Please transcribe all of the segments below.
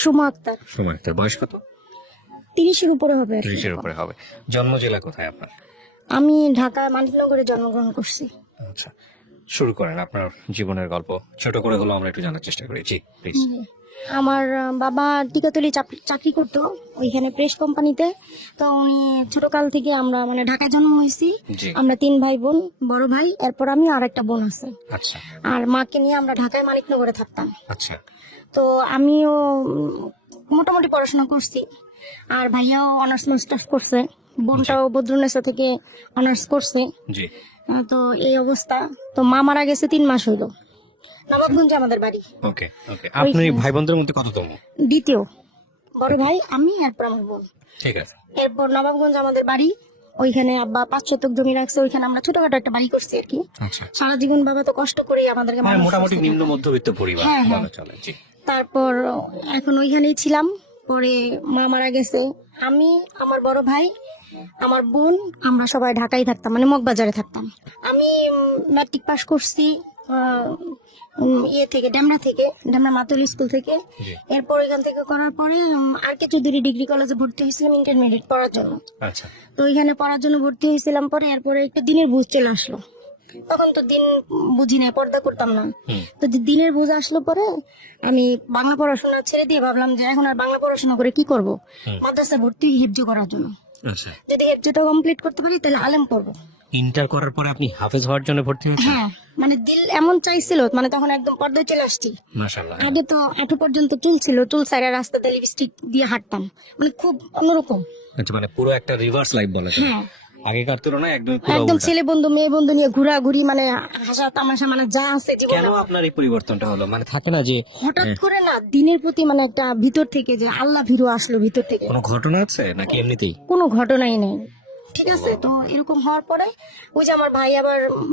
সুমা আক্তার। সুমা আক্তার, বয়স কত? 30-এর উপরে হবে আর কি। 30-এর উপরে হবে। জন্ম জেলা কোথায় আপনার? আমি ঢাকা মানিকনগরে জন্মগ্রহণ করছি। আচ্ছা, শুরু করেন আপনার জীবনের গল্প। ছোট করে হলো আমরা একটু জানার চেষ্টা করি। জি প্লিজ। আমার বাবা টিকাতলি চাকরি করতো ওইখানে প্রেস কোম্পানিতে। তো উনি ছোটকাল থেকে আমরা মানে ঢাকায় জন্ম হয়েছি। জি। আমরা 3 ভাই বোন, বড় ভাই, এরপর আমি আর একটা বোন আছে। আচ্ছা আর মাকে নিয়ে আমরা ঢাকায় মানিকনগরে থাকতাম। আচ্ছা। তো আমিও মোটামুটি পড়াশোনা করছি, আর ভাইয়াও অনার্স মাস্টার্স করছে, বোনটাও বদ্রুন্নেসা থেকে অনার্স করছে। জি। তো এই অবস্থা। তো মা মারা গেছে 3 মাস হইলো। নবাবগঞ্জে আমাদের বাড়ি। ওকে ওকে। আপনি ভাই বোনদের মধ্যে কততম? দ্বিতীয়। বড় ভাই আমি, এরপর আমার বোন। ঠিক আছে। এরপর নবাবগঞ্জ আমাদের বাড়ি। ওইখানে আব্বা 5 শতক জমি রাখছে, ওইখানে আমরা ছোটখাটো একটা বাড়ি করছি আর কি। আচ্ছা। সারা জীবন বাবা তো কষ্ট করেই আমাদেরকে হ্যাঁ, মানুষ মোটামুটি করছে। নিম্ন মধ্যবিত্ত পরিবার হ্যাঁ, হ্যাঁ। বলা চলে। জি। তারপর এখন ওইখানেই ছিলাম। পরে মা মারা গেছে। আমি, আমার বড় ভাই, আমার বোন, আমরা সবাই ঢাকায় থাকতাম, মানে মগবাজারে থাকতাম। আমি ম্যাট্রিক পাস করছি থেকে ডেমরা মাতুল স্কুল থেকে। জি। এরপর এখান থেকে করার পরে আর কে চৌধুরী ডিগ্রি কলেজে ভর্তি হয়েছিলাম ইন্টারমিডিয়েট পড়ার জন্য। আচ্ছা। তো ওইখানে পড়ার জন্য ভর্তি হয়েছিলাম। পরে এরপরে একটু দিনের বুঝ চলে আসলো। তখন তো দিন বুঝি না, পর্দা করতাম না। তো দিনের বুঝ আসলো পরে আমি বাংলা পড়াশোনা ছেড়ে দিয়ে ভাবলাম যে এখন আর বাংলা পড়াশোনা করে কি করব। মাদ্রাসা ভর্তি হেফজ করার জন্য। আচ্ছা। যদি হেফজটা কমপ্লিট করতে পারি তাহলে আলেম পড়বো। ইন্টার করার পরে আপনি হাফেজ হওয়ার জন্য ভর্তি হয়েছেন? হ্যাঁ, মানে দিল এমন চাইছিল, মানে তখন একদম পর্দায় চলে আসছি। মাশাআল্লাহ। আগে তো 8 পর্যন্ত চুল ছিল, চুল সাইডে রাস্তাতে লিপস্টিক দিয়ে হাঁটতাম, মানে খুব অন্যরকম। আচ্ছা, মানে পুরো একটা রিভার্স লাইফ বলা যায়। হ্যাঁ, আগেকার তুলনায় একদম পুরো একদম উল্টা। ছেলে বন্ধু মেয়ে বন্ধু নিয়ে ঘোরাঘুরি, মানে হাসা তামাশা, মানে যা আছে কেন জীবনে। আপনার এই পরিবর্তনটা হলো? মানে থাকে না যে হঠাৎ করে না দিনের প্রতি মানে একটা ভিতর থেকে যে আল্লাহ ভীরু আসলো ভিতর থেকে। কোনো ঘটনা আছে নাকি এমনিতেই? কোনো ঘটনাই নেই, ঠিক আছে। তো এরকম হওয়ার পরে ওই যে আমার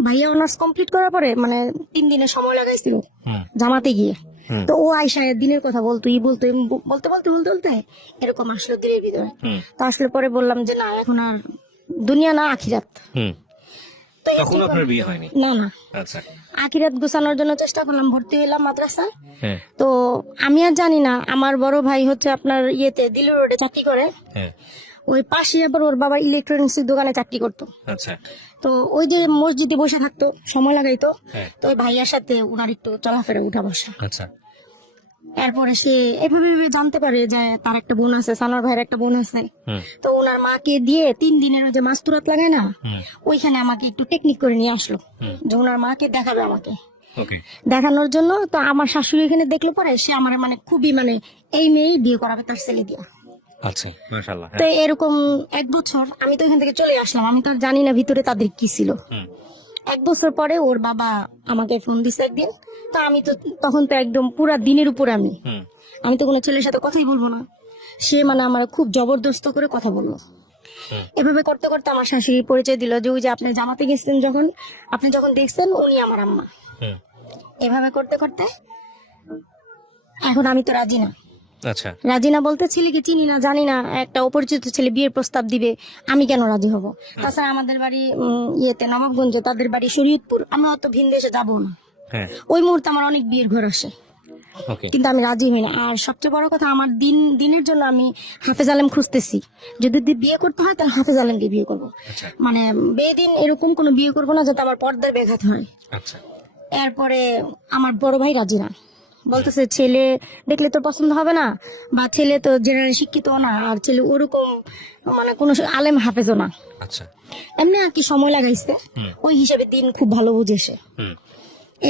ভাইয়া অনার্স কমপ্লিট করার পরে মানে 3 দিনের সময় লাগাইছিল জামাতে গিয়ে। তো ও আয়সা দিনের কথা বলতো, বলতে বলতে এরকম আসলো দিনের ভিতরে। তো আসলে পরে বললাম যে না, এখন আর দুনিয়া না আখিরাত। তো তখন আপনার বিয়ে হয়নি? না না, আচ্ছা। আখিরাত গোছানোর জন্য চেষ্টা করলাম, ভর্তি হলাম মাদ্রাসায়। হ্যাঁ তো আমি আর জানি না, আমার বড় ভাই হচ্ছে আপনার দিলুর রোডে চাকরি করে। হ্যাঁ। ওই পাশে আবার ওর বাবা ইলেকট্রনিক্স দোকানে চাকরি করতো। আচ্ছা। তো ওই যে মসজিদে বসে থাকতো, সময় লাগাইতো। হ্যাঁ। তো ওই ভাইয়ার সাথে উনার একটু চলাফেরা উঠা বসা। আচ্ছা। এরপরে সে এভাবে জানতে পারে যে তার একটা বোন আছে, সানোয়ার ভাইয়ের একটা বোন আছে। তো ওনার মাকে দিয়ে 3 দিনের ওই যে মাস্তুরাত লাগায় না, ওইখানে আমাকে একটু টেকনিক করে নিয়ে আসলো যে ওনার মাকে দেখাবে আমাকে। ওকে। দেখানোর জন্য তো আমার শাশুড়ি এখানে দেখলো পরে সে আমার মানে খুবই মানে এই মেয়ে বিয়ে করাবে তার ছেলে দিয়া। আচ্ছা, মাশাআল্লাহ। তো এরকম 1 বছর আমি তো এখান থেকে চলে আসলাম, আমি তো আর জানি না ভিতরে তাদের কি ছিল। 1 বছর পরে ওর বাবা আমাকে ফোন দিছে একদিন। তো আমি তো তখন তো একদম পুরা দিনের উপর আমি তো কোনো ছেলের সাথে কথাই বলবো না। সে মানে আমার খুব জবরদস্ত করে কথা বললো। এভাবে করতে করতে আমার শাশুড়ি পরিচয় দিল যে ওই যে আপনি জামাতে গেছেন, আপনি যখন দেখছেন উনি আমার আম্মা। এভাবে করতে করতে এখন আমি তো রাজি না। আচ্ছা। রাজি না বলতে ছেলেকে চিনি না জানি না, একটা অপরিচিত ছেলে বিয়ের প্রস্তাব দিবে, আমি কেন রাজি হব? তাছাড়া আমাদের বাড়ি নবাবগঞ্জে, তাদের বাড়ি শরীয়তপুর, আমি অত ভিন দেশে যাবো না। ওই মুহূর্তে আমার অনেক বিয়ের ঘর আসে, কিন্তু আমি রাজি হই না। আর সবচেয়ে বড় কথা, আমার দিনের জন্য আমি হাফেজ আলেম খুঁজতেছি। যদি বিয়ে করতে হয় তাহলে হাফেজ আলেমকে বিয়ে করবো, মানে বেদিন এরকম কোনো বিয়ে করবো না যাতে আমার পর্দায় ব্যাঘাত হয়। এরপরে আমার বড় ভাই রাজি না, বলতেছে ছেলে দেখলে তো পছন্দ হবে না, বা ছেলে তো জেনারেল শিক্ষিত না, আর ছেলে ওরকম মানে কোনো আলেম হাফেজও না। আচ্ছা। এমনি আর কি সময় লাগাইছে, ওই হিসাবে দিন খুব ভালো বুঝেছে।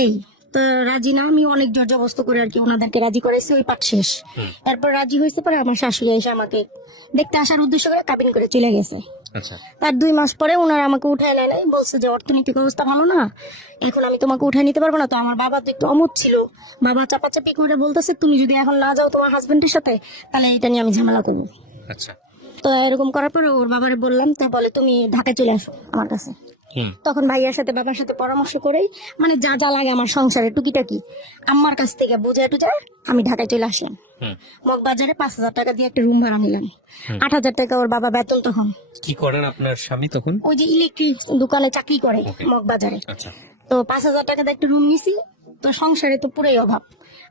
এই তো রাজি না, আমি অনেক জোর জবস্ত করে আর কি ওনাদেরকে রাজি করাইছি, ওই পাঠ শেষ। এরপর রাজি হয়েছে পরে আমার শাশুড়ি এসে আমাকে দেখতে আসার উদ্দেশ্য করে কাবিন করে চলে গেছে। তার 2 মাস পরে ওনারা আমাকে উঠায় নেয় নাই, বলছে যে অর্থনৈতিক অবস্থা ভালো না, এখন আমি তোমাকে উঠায় নিতে পারবো না। তো আমার বাবা তো একটু অমত ছিল, বাবা চাপাচাপি করে বলতেছে তুমি যদি এখন না যাও তোমার হাজবেন্ডের সাথে তাহলে এটা নিয়ে আমি ঝামেলা করবো। তো এরকম করার পরে ওর বাবারে বললাম, তাই বলে তুমি ঢাকায় চলে আসো আমার কাছে। তখন ভাইয়ার সাথে বাবার সাথে পরামর্শ করেই মানে যা যা লাগে আমার সংসারে টুকিটাকি আম্মার কাছ থেকে বুঝে টুঝে আমি ঢাকায় চলে আসলাম। মগবাজারে 5,000 টাকা দিয়ে একটা রুম ভাড়া নিলাম। 8,000 টাকা ওর বাবা বেতন। তখন কি করেন আপনার স্বামী? তখন ওই যে ইলেকট্রিক দোকানে চাকরি করে মগবাজারে। তো 5,000 টাকা দিয়ে একটা রুম নিছি। তো সংসারে তো পুরোই অভাব,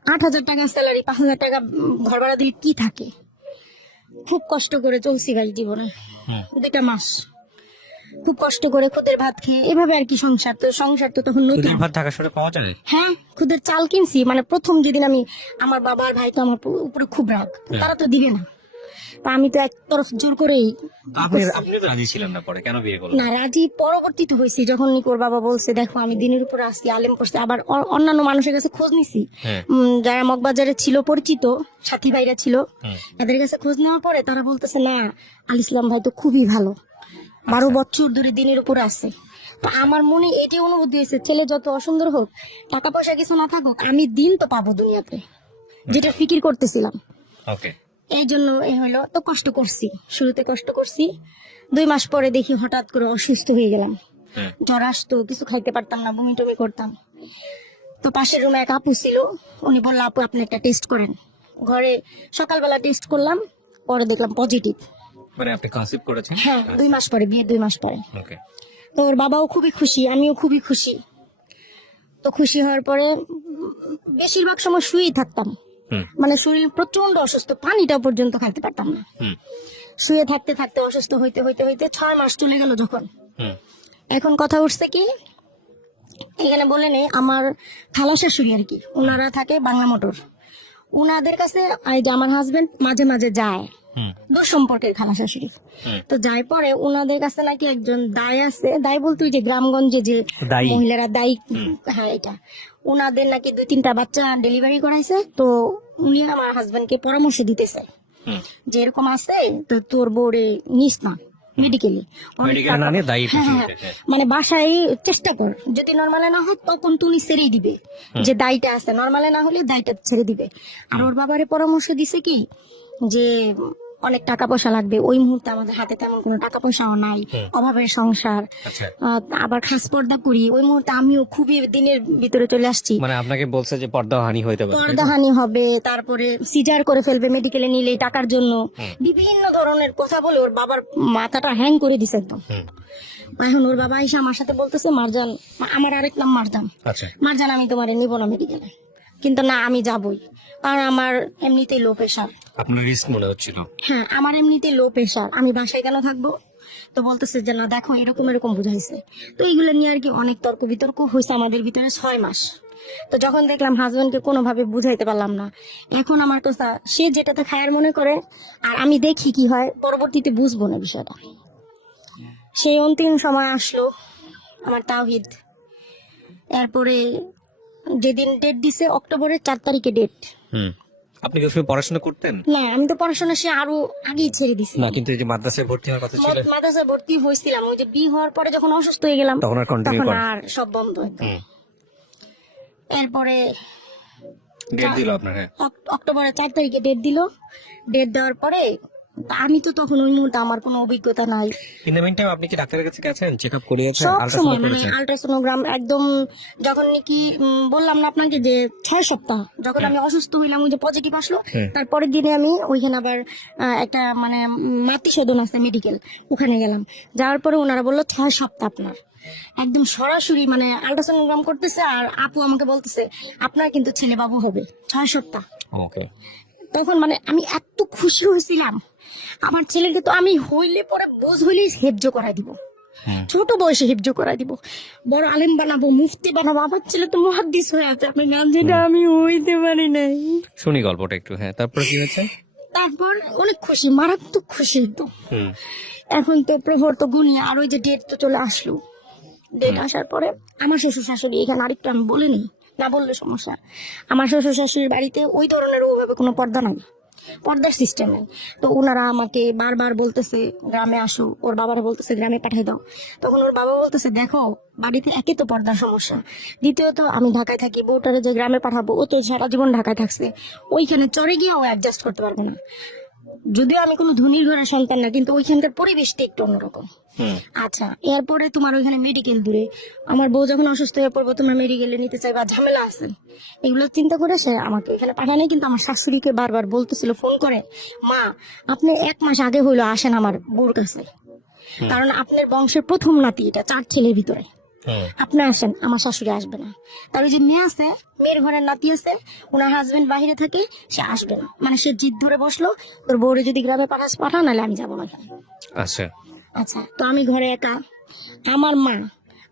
8,000 টাকা স্যালারি, 5,000 টাকা ঘর ভাড়া দিলে কি থাকে। খুব কষ্ট করে চলছি ভাই জীবনে, 2টা মাস খুব কষ্ট করে খুদের ভাত খেয়ে এভাবে আর কি। সংসার তো তখন নতুন। খুদের ভাত ঢাকা শহরে পাওয়া যায়? হ্যাঁ, খুদের চাল কিনছি। মানে প্রথম যেদিন আমি, আমার বাবা আর ভাই তো আমার উপরে খুব রাগ, তারা তো দিবে না। তা আমি তো এক তরফ জোর করেই আপনি তো রাজি ছিলেন না, পরে কেন বিয়ে করলেন? না, রাজি পরবর্তীতে হয়েছি যখন নিকোর বাবা বলছে দেখো আমি দিনের উপর আসছি, আলেম করছে। আবার অন্যান্য মানুষের কাছে খোঁজ নিছি, যারা মগবাজারে ছিল পরিচিত সাথী ভাইরা ছিল, এদের কাছে খোঁজ নেওয়ার পরে তারা বলতেছে না, আল ইসলাম ভাই তো খুবই ভালো, 12 বছর ধরে দিনের উপর আছে। তো আমার মনে এটাই অনুভূতি হয়েছে, ছেলে যত অসুন্দর হোক, টাকা পয়সা কিছু না থাকুক, আমি দিন তো পাবো দুনিয়াতে, যেটা ফিকির করতেছিলাম। ওকে। এই জন্য এই হলো। তো কষ্ট করছি, শুরুতে কষ্ট করছি। 2 মাস পরে দেখি হঠাৎ করে অসুস্থ হয়ে গেলাম, জ্বর আসতো, কিছু খাইতে পারতাম না, বমি টমি করতাম। তো পাশের রুমে এক আপু ছিল, উনি বললো আপু আপনি একটা টেস্ট করেন। ঘরে সকালবেলা টেস্ট করলাম, পরে দেখলাম পজিটিভ। মানে আপনি কনসিভ করেছেন? হ্যাঁ, 2 মাস পরে, বিয়ে 2 মাস পরে। ওকে। তো ওর বাবাও খুবই খুশি, আমিও খুবই খুশি। তো খুশি হওয়ার পরে বেশিরভাগ সময় শুয়েই থাকতাম, মানে শরীর প্রচন্ড অসুস্থ, পানিটা পর্যন্ত খাইতে পারতাম না। শুয়ে থাকতে থাকতে অসুস্থ হইতে হইতে হইতে 6 মাস চলে গেল যখন। এখন কথা উঠছে কি, এখানে বলে নেই, আমার খালা শাশুড়ি আর কি, ওনারা থাকে বাংলা মোটর। ওনাদের কাছে এই যে আমার হাজবেন্ড মাঝে মাঝে যায়, দূর সম্পর্কের খালা শাশুড়ি। তো যাই পরে ওনাদের কাছে নাকি একজন দায় আছে, দায় বলতে ওই যে গ্রামগঞ্জে যে মহিলারা দায়ী, হ্যাঁ এটা, ওনাদের নাকি 2-3টা বাচ্চা ডেলিভারি করাইছে। তো উনি আমার হাজবেন্ডকে পরামর্শ দিতেছে যে এরকম আছে, তো তোর বউরে নিস না মেডিকেলি, মানে বাসায় চেষ্টা কর, যদি নর্মালে না হয় তখন তুমি ছেড়েই দিবে, যে দায়টা আছে, নর্মালে না হলে দায়টা ছেড়ে দিবে। আর ওর বাবারে পরামর্শ দিছে কি, যে অনেক টাকা পয়সা লাগবে, ওই মুহূর্তে আমাদের হাতে তেমন কোনো টাকা পয়সাও নাই, অভাবের সংসার, আবার খাস পর্দা করি, ওই মুহূর্তে আমিও খুবই দিনের ভিতরে চলে আসছি। মানে আপনাকে বলছে যে পর্দাহানি হইতে পারে, পর্দাহানি হবে, তারপরে সিজার করে ফেলবে মেডিকেলে নিলে টাকার জন্য, বিভিন্ন ধরনের কথা বলে ওর বাবার মাথাটা হ্যাং করে দিছে একদম। এখন ওর বাবা এসে আমার সাথে বলতেছে, মারজান, আমার আরেক নাম মারজান, মারজান আমি তোমারে নিব না মেডিকেলে, কিন্তু না আমি যাবই, কারণ আমার এমনিতেই লো প্রেশার। আপনার রিস্ক মনে হচ্ছিল? হ্যাঁ, আমার এমনিতেই লো প্রেশার, আমি বাসায় কেন থাকবো। তো বলতেছে যে না দেখো এরকম এরকম বুঝাইছে। তো এইগুলো নিয়ে আর কি অনেক তর্ক বিতর্ক হয়েছে আমাদের ভিতরে 6 মাস। তো যখন দেখলাম হাজবেন্ডকে কোনোভাবে বুঝাইতে পারলাম না, এখন আমার কথা, সে যেটাতে খায়ার মনে করে, আর আমি দেখি কি হয়, পরবর্তীতে বুঝবো না বিষয়টা। সেই অন্তিম সময় আসলো আমার তাওহিদ। এরপরে যেদিন ডেট দিছে, অক্টোবরের 4 তারিখে ডেট। আপনি কি পড়াশোনা করতেন? না, আমি তো পড়াশোনা সে আরো আগেই ছেড়ে দিছি। না, কিন্তু এই যে মাদ্রাসায় ভর্তি হওয়ার কথা ছিল, মাদ্রাসায় ভর্তি হয়েছিলাম, ওই যে বিয়ে হওয়ার পরে যখন অসুস্থ হয়ে গেলাম তখন আর সব বন্ধ একদম। এরপরে ডেট দিল আপনার? অক্টোবরের 4 তারিখে ডেট দিল। ডেট দেওয়ার পরে আমি তো তখন ওই মুহূর্তে আমার কোনো অভিজ্ঞতা নাই। ইন দ্য মিনটাইম আপনি কি ডাক্তারের কাছে গেছেন, চেকআপ করিয়েছেন, সবসময় মানে আল্ট্রাসোনোগ্রাম একদম, যখন নাকি বললাম না আপনাকে যে 6 সপ্তাহ যখন আমি অসুস্থ হইলাম, ওই যে পজিটিভ আসলো, তারপরের দিনে আমি ওইখানে আবার একটা মানে মাতৃ সদন আছে মেডিকেল, ওখানে গেলাম। যাওয়ার পরে ওনারা বললো 6 সপ্তাহ আপনার, একদম সরাসরি মানে আল্ট্রাসোনোগ্রাম করতেছে, আর আপু আমাকে বলতেছে আপনার কিন্তু ছেলে বাবু হবে 6 সপ্তাহ। তখন মানে আমি এত খুশি হয়েছিলাম, আমার ছেলেকে তো আমি হইলে পরে বোঝ হইলেই হেফজ করাই দিব, ছোট বয়সে হেফজ করাই দিব, বড় আলেম বানাবো, মুফতি বানাবো। আমার ছেলে তো মুহাদ্দিস হয়ে আছে, আপনি জানেন, যেটা আমি হইতে পারি নাই। শুনি গল্পটা একটু। হ্যাঁ, তারপর কি হয়েছে? তারপর অনেক খুশি, মারাত্মক খুশি একদম। এখন তো প্রহর তো গুনি, আর ওই যে ডেট তো চলে আসলো। ডেট আসার পরে আমার শ্বশুর শাশুড়ি, এখানে আরেকটু আমি বলে নিই, না বললে সমস্যা, আমার শ্বশুর শাশুড়ির বাড়িতে ওই ধরনের ওভাবে কোনো পর্দা নাই, পর্দার সিস্টেম নেই। তো ওনারা আমাকে বারবার বলতেছে গ্রামে আসো, ওর বাবারা বলতেছে গ্রামে পাঠাই দাও। তখন ওর বাবা বলতেছে দেখো বাড়িতে একে তো পর্দার সমস্যা, দ্বিতীয়ত আমি ঢাকায় থাকি, বউটারে যে গ্রামে পাঠাবো, ও তো সারা জীবন ঢাকায় থাকছে, ওইখানে চরে গিয়ে ও অ্যাডজাস্ট করতে পারবে না। যদিও আমি কোনো ধনীর ঘরের সন্তান না, কিন্তু ওইখানকার পরিবেশটা একটু অন্যরকম। আচ্ছা, এরপরে তোমার ওইখানে মেডিকেল দূরে, আমার বউ যখন অসুস্থ হয়ে পড়বো তোমার মেডিকেলে নিতে চাইবা, ঝামেলা আছে, এগুলো চিন্তা করে সে আমাকে এখানে পাঠায়। কিন্তু আমার শাশুড়িকে বারবার বলতেছিল ফোন করে, মা আপনি 1 মাস আগে হইলো আসেন আমার বউর কাছে, কারণ আপনার বংশের প্রথম নাতি, এটা 4 ছেলের ভিতরে। আপনি আসেন, আমার শাশুড়ি আসবে না। তার ওই যে মেয়ে আছে, মেয়ের ঘরের নাতি আছে, ওনার হাজবেন্ড বাইরে থাকে, সে আসবে না। মানে সে জিদ ধরে বসলো, তোর বউরে যদি গ্রামে পাঠা, নাহলে আমি যাবো না এখানে। আচ্ছা। আচ্ছা, তো আমি ঘরে একা।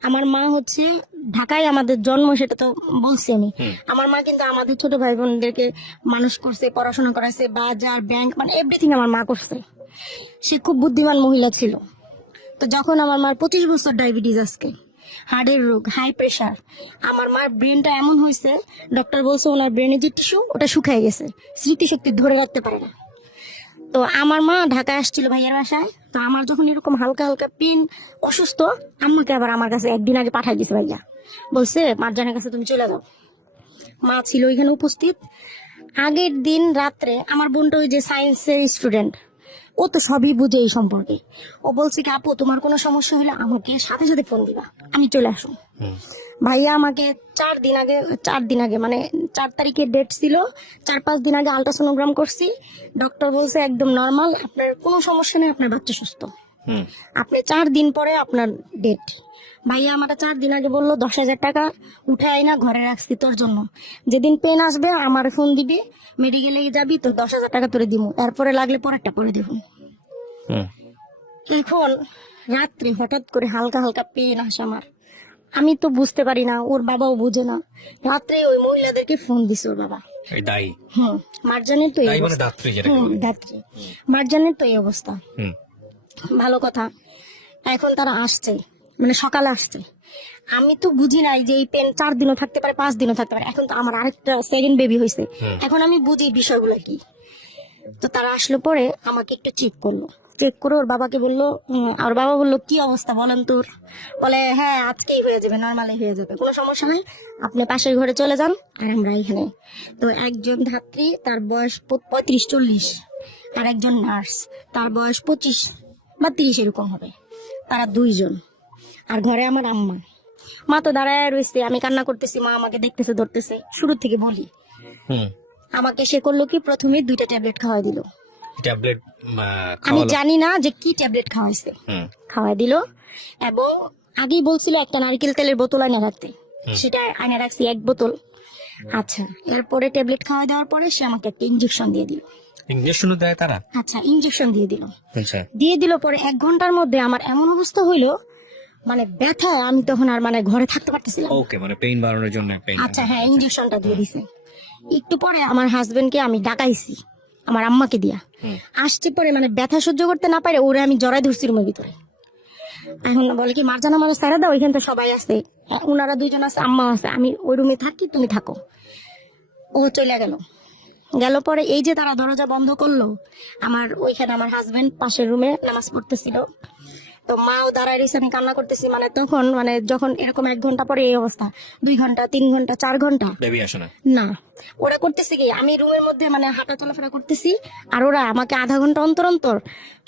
আমার মা হচ্ছে ঢাকায় আমাদের জন্ম, সেটা তো বলছি আমি। আমার মা কিন্তু আমাদের ছোট ভাই বোনদেরকে মানুষ করছে, পড়াশোনা করাইছে, বাজার ব্যাংক মানে এভরিথিং আমার মা করছে। সে খুব বুদ্ধিমান মহিলা ছিল। তো যখন আমার মার 25 বছর ডায়াবেটিস, আজকে হার্টের রোগ, হাই প্রেশার, আমার মার ব্রেনটা এমন হয়েছে, ডক্টর বলছে ওনার ব্রেনে যে টিস্যু ওটা শুকিয়ে গেছে, স্মৃতিশক্তি ধরে রাখতে পারে না। তো আমার মা ঢাকায় আসছিল ভাইয়ের বাসায়। তো আমার যখন এরকম হালকা হালকা পেন, অসুস্থ, আম্মাকে আবার আমার কাছে একদিন আগে পাঠাই দিছে ভাইয়া, বলছে মারজানের কাছে তুমি চলে যাও। মা ছিল ওইখানে উপস্থিত। আগের দিন রাত্রে আমার বোনটা ওই যে সায়েন্সের স্টুডেন্ট, ও তো সবই বুঝে এই সম্পর্কে। ও বলছে কি আপু তোমার কোনো সমস্যা হলে আমাকে সাথে সাথে ফোন দিবা, আমি চলে আসুন। ভাইয়া আমাকে 4 দিন আগে মানে 4 তারিখে ডেট ছিল, 4-5 দিন আগে আল্ট্রাসোনোগ্রাম করছি। ডক্টর বলছে একদম নর্মাল, আপনার কোনো সমস্যা নেই, আপনার বাচ্চা সুস্থ। আপনি 4 দিন পরে আপনার ডেট। ভাইয়া আমার 4 দিন আগে বললো 10,000 টাকা উঠাই না ঘরে রাখছি তোর জন্য, যেদিন পেন আসবে আমার ফোন দিবি, মেডিকেলে যাবি, তো 10,000 টাকা তোরে দিব, এরপরে লাগলে পরেরটা পরে দেব। এখন রাত্রে হঠাৎ করে হালকা হালকা পেন আসে আমার, আমি তো বুঝতে পারি না, ওর বাবাও বুঝে না। রাত্রে ওই মহিলাদেরকে ফোন দিছে ওর বাবা। এই দাই মারজানের তো এই দাই মানে অবস্থা। দাত্রী যেটাকে বলে। দাত্রী, মারজানের তো এই অবস্থা। হুম। ভালো কথা, এখন তারা আসছে, মানে সকালে আসছে। আমি তো বুঝি নাই যে এই পেন 4 দিনও থাকতে পারে, 5 দিনও থাকতে পারে। এখন তো আমার আরেকটা সেকেন্ড বেবি হয়েছে, এখন আমি বুঝি বিষয়গুলো কি। তো তারা আসলো পরে আমাকে একটু চেক করলো, চেক করে ওর বাবাকে বললো, আর বাবা বললো কি অবস্থা বলেন তোর? বলে হ্যাঁ আজকেই হয়ে যাবে, নর্মালি হয়ে যাবে, কোনো সমস্যা নাই, আপনি পাশের ঘরে চলে যান আর আমরা এখানে। তো একজন ধাত্রী, তার বয়স 35-40, আর একজন নার্স, তার বয়স 25 বা 30 এরকম হবে, তারা 2 জন। আর ঘরে আমার আম্মা। মা তো দাঁড়ায় রয়েছে, আমি কান্না করতেছি, মা আমাকে দেখতেছে, ধরতেছে। শুরু থেকে বলি, আমাকে সে করলো কি, প্রথমে 2টা ট্যাবলেট খাওয়াই দিল। ট্যাবলেট আমি জানি না যে কি ট্যাবলেট খাওয়াইছে, খাওয়াই দিল। এবং আগেই বলছিল একটা নারকেল তেলের বোতল আনে রাখতে, সেটা আনে রাখছি 1 বোতল। আচ্ছা, এরপরে ট্যাবলেট খাওয়াই দেওয়ার পরে সে আমাকে একটা ইঞ্জেকশন দিয়ে দিল। ইঞ্জেকশনও দেয় তারা? আচ্ছা, ইঞ্জেকশন দিয়ে দিল। আচ্ছা। দিয়ে দিল পরে 1 ঘন্টার মধ্যে আমার এমন অবস্থা হইলো, মানে ব্যথা, আমি তখন আর মানে ঘরে থাকতে পারতেছিলাম। ওকে, মানে পেইন বাড়ানোর জন্য পেইন। আচ্ছা হ্যাঁ, ইঞ্জেকশনটা দিয়ে দিছে। একটু পরে আমার হাজবেন্ডকে আমি ডাকাইছি, আমার আম্মাকে দিয়া। আসছে পরে মানে ব্যথা সহ্য করতে না পারে ওরে আমি জড়াই ধরছি রুমের ভিতরে। এখন বলে কি মারজানা আমার সারা দাও, ওইখানে তো সবাই আছে, ওনারা 2 জন আছে, আম্মা আছে, আমি ওই রুমে থাকি, তুমি থাকো। ও চলে গেল পরে এই যে তারা দরজা বন্ধ করলো, আমার ওইখানে আমার হাজবেন্ড পাশের রুমে নামাজ পড়তেছিল। তো মাও দাঁড়ায় রয়েছে, আমি কান্না করতেছি। মানে তখন মানে যখন এরকম 1 ঘন্টা পরে এই অবস্থা, 2 ঘন্টা, 3 ঘন্টা, 4 ঘন্টা বেবি আসে না। না, ওরা করতেছে কি, আমি রুমের মধ্যে মানে হাঁটা চলাফেরা করতেছি, আর ওরা আমাকে আধা ঘন্টা অন্তর অন্তর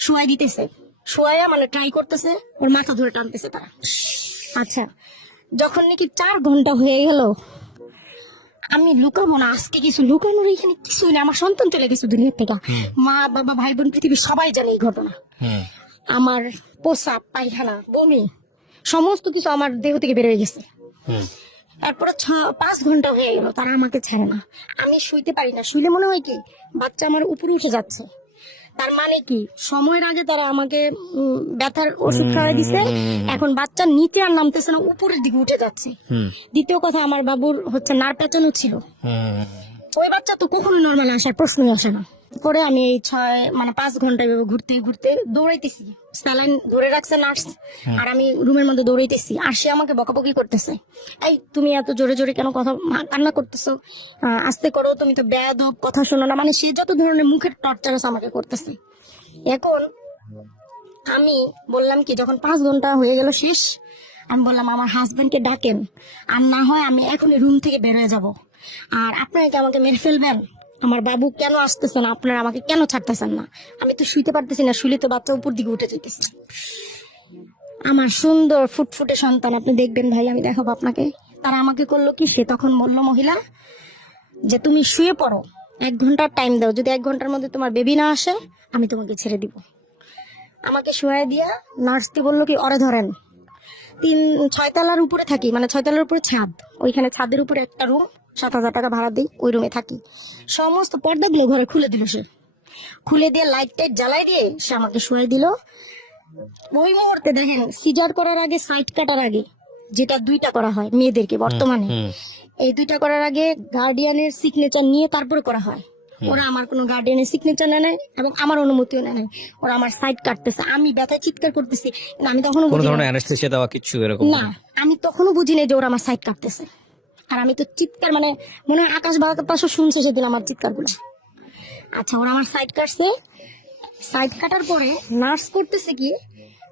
শুয়াই দিতেছে, শুয়াইয়া মানে ট্রাই করতেছে, ওর মাথা ধরে টানতেছে তারা। আচ্ছা, যখন নাকি 4 ঘন্টা হয়ে গেল, আমি লুকাবো না, আজকে কিছু লুকানোর এখানে কিছুই না, আমার সন্তান চলে গেছে দুনিয়ার থেকে। মা বাবা ভাই বোন পৃথিবীর সবাই জানে এই ঘটনা। আমার প্রসাব, পায়খানা, বমি সমস্ত কিছু আমার দেহ থেকে বের হয়ে গেছে। তারপরে 5 ঘন্টা হয়ে গেল, তারা আমাকে ছাড়ে না। আমি শুইতে পারি না, শুইলে মনে হয় কি বাচ্চা আমার উপরে উঠে যাচ্ছে। তার মানে কি, সময়ের আগে তারা আমাকে ব্যথার ওষুধ খাওয়াই দিছে, এখন বাচ্চা নিচে আর নামতেছে না, উপরের দিকে উঠে যাচ্ছে। দ্বিতীয় কথা, আমার বাবুর হচ্ছে নার পেঁচানো ছিল, ওই বাচ্চা তো কখনো নর্মাল আসার প্রশ্নই আসে না। পরে আমি এই 5 ঘন্টা এভাবে ঘুরতে ঘুরতে দৌড়াইতেছি, স্যালাইন ধরে রাখছে নার্স, আর আমি রুমের মধ্যে দৌড়াইতেছি, আর সে আমাকে বকাবকি করতেছে, এই তুমি এত জোরে জোরে কেন কথা কান্না করতেছো, আস্তে করো, তুমি তো বেয়াদব, কথা শোনো না, মানে সে যত ধরনের মুখের টর্চার আমাকে করতেছে। এখন আমি বললাম কি, যখন 5 ঘন্টা হয়ে গেল শেষ, আমি বললাম আমার হাজবেন্ডকে ডাকেন, আর না হয় আমি এখনই রুম থেকে বের হয়ে যাব, আর আপনারা কি আমাকে মেরে ফেলবেন? আমার বাবু কেন আসতেছে না, আপনারা আমাকে কেন ছাড়তেছেন না? আমি তো শুইতে পারতেছি না, শুইলে তো বাচ্চা উপর দিকে উঠে যেতেছে। আমার সুন্দর ফুটফুটে সন্তান, আপনি দেখবেন ভাই, আমি দেখাবো আপনাকে। তারা আমাকে করলো কি, সে তখন বললো মহিলা যে তুমি শুয়ে পড়ো, 1 ঘন্টার টাইম দাও, যদি 1 ঘন্টার মধ্যে তোমার বেবি না আসে আমি তোমাকে ছেড়ে দিব। আমাকে শুয়ে দিয়া নার্সকে বললো কি ওরে ধরেন। ছয় তলার উপরে থাকি, মানে 6 তলার উপরে ছাদ, ওইখানে ছাদের উপরে একটা রুম, 7,000 টাকা ভাড়া দিই, ওই রুমে থাকি। সমস্ত পর্দাগুলো ঘরে খুলে দিল সে, খুলে দিয়ে লাইট টাইট জ্বালাই দিয়ে সে আমাকে শুয়াই দিল। ওই মুহূর্তে দেখেন, সিজার করার আগে, সাইড কাটার আগে, যেটা 2টা করা হয় মেয়েদেরকে বর্তমানে, এই 2টা করার আগে গার্ডিয়ানের সিগনেচার নিয়ে তারপরে করা হয়। ওরা আমার কোনো গার্ডিয়ানের সিগনেচার নেয় নাই এবং আমার অনুমতিও নেয় নাই। ওরা আমার সাইড কাটতেছে, আমি ব্যথায় চিৎকার করতেছি, কিন্তু আমি তখনও কোনো বুঝি ধরনের নাই। অ্যানেস্থেসিয়া দেওয়া কিছু এরকম না, আমি তখনও বুঝি নাই যে ওরা আমার সাইড কাটতেছে। আর আমি তো চিৎকার, মানে মনে হয় আকাশ বাতাসও শুনছে সেদিন আমার চিৎকার গুলো। আচ্ছা, ওরা আমার সাইড কাটছে। সাইড কাটার পরে নার্স করতেছে কি,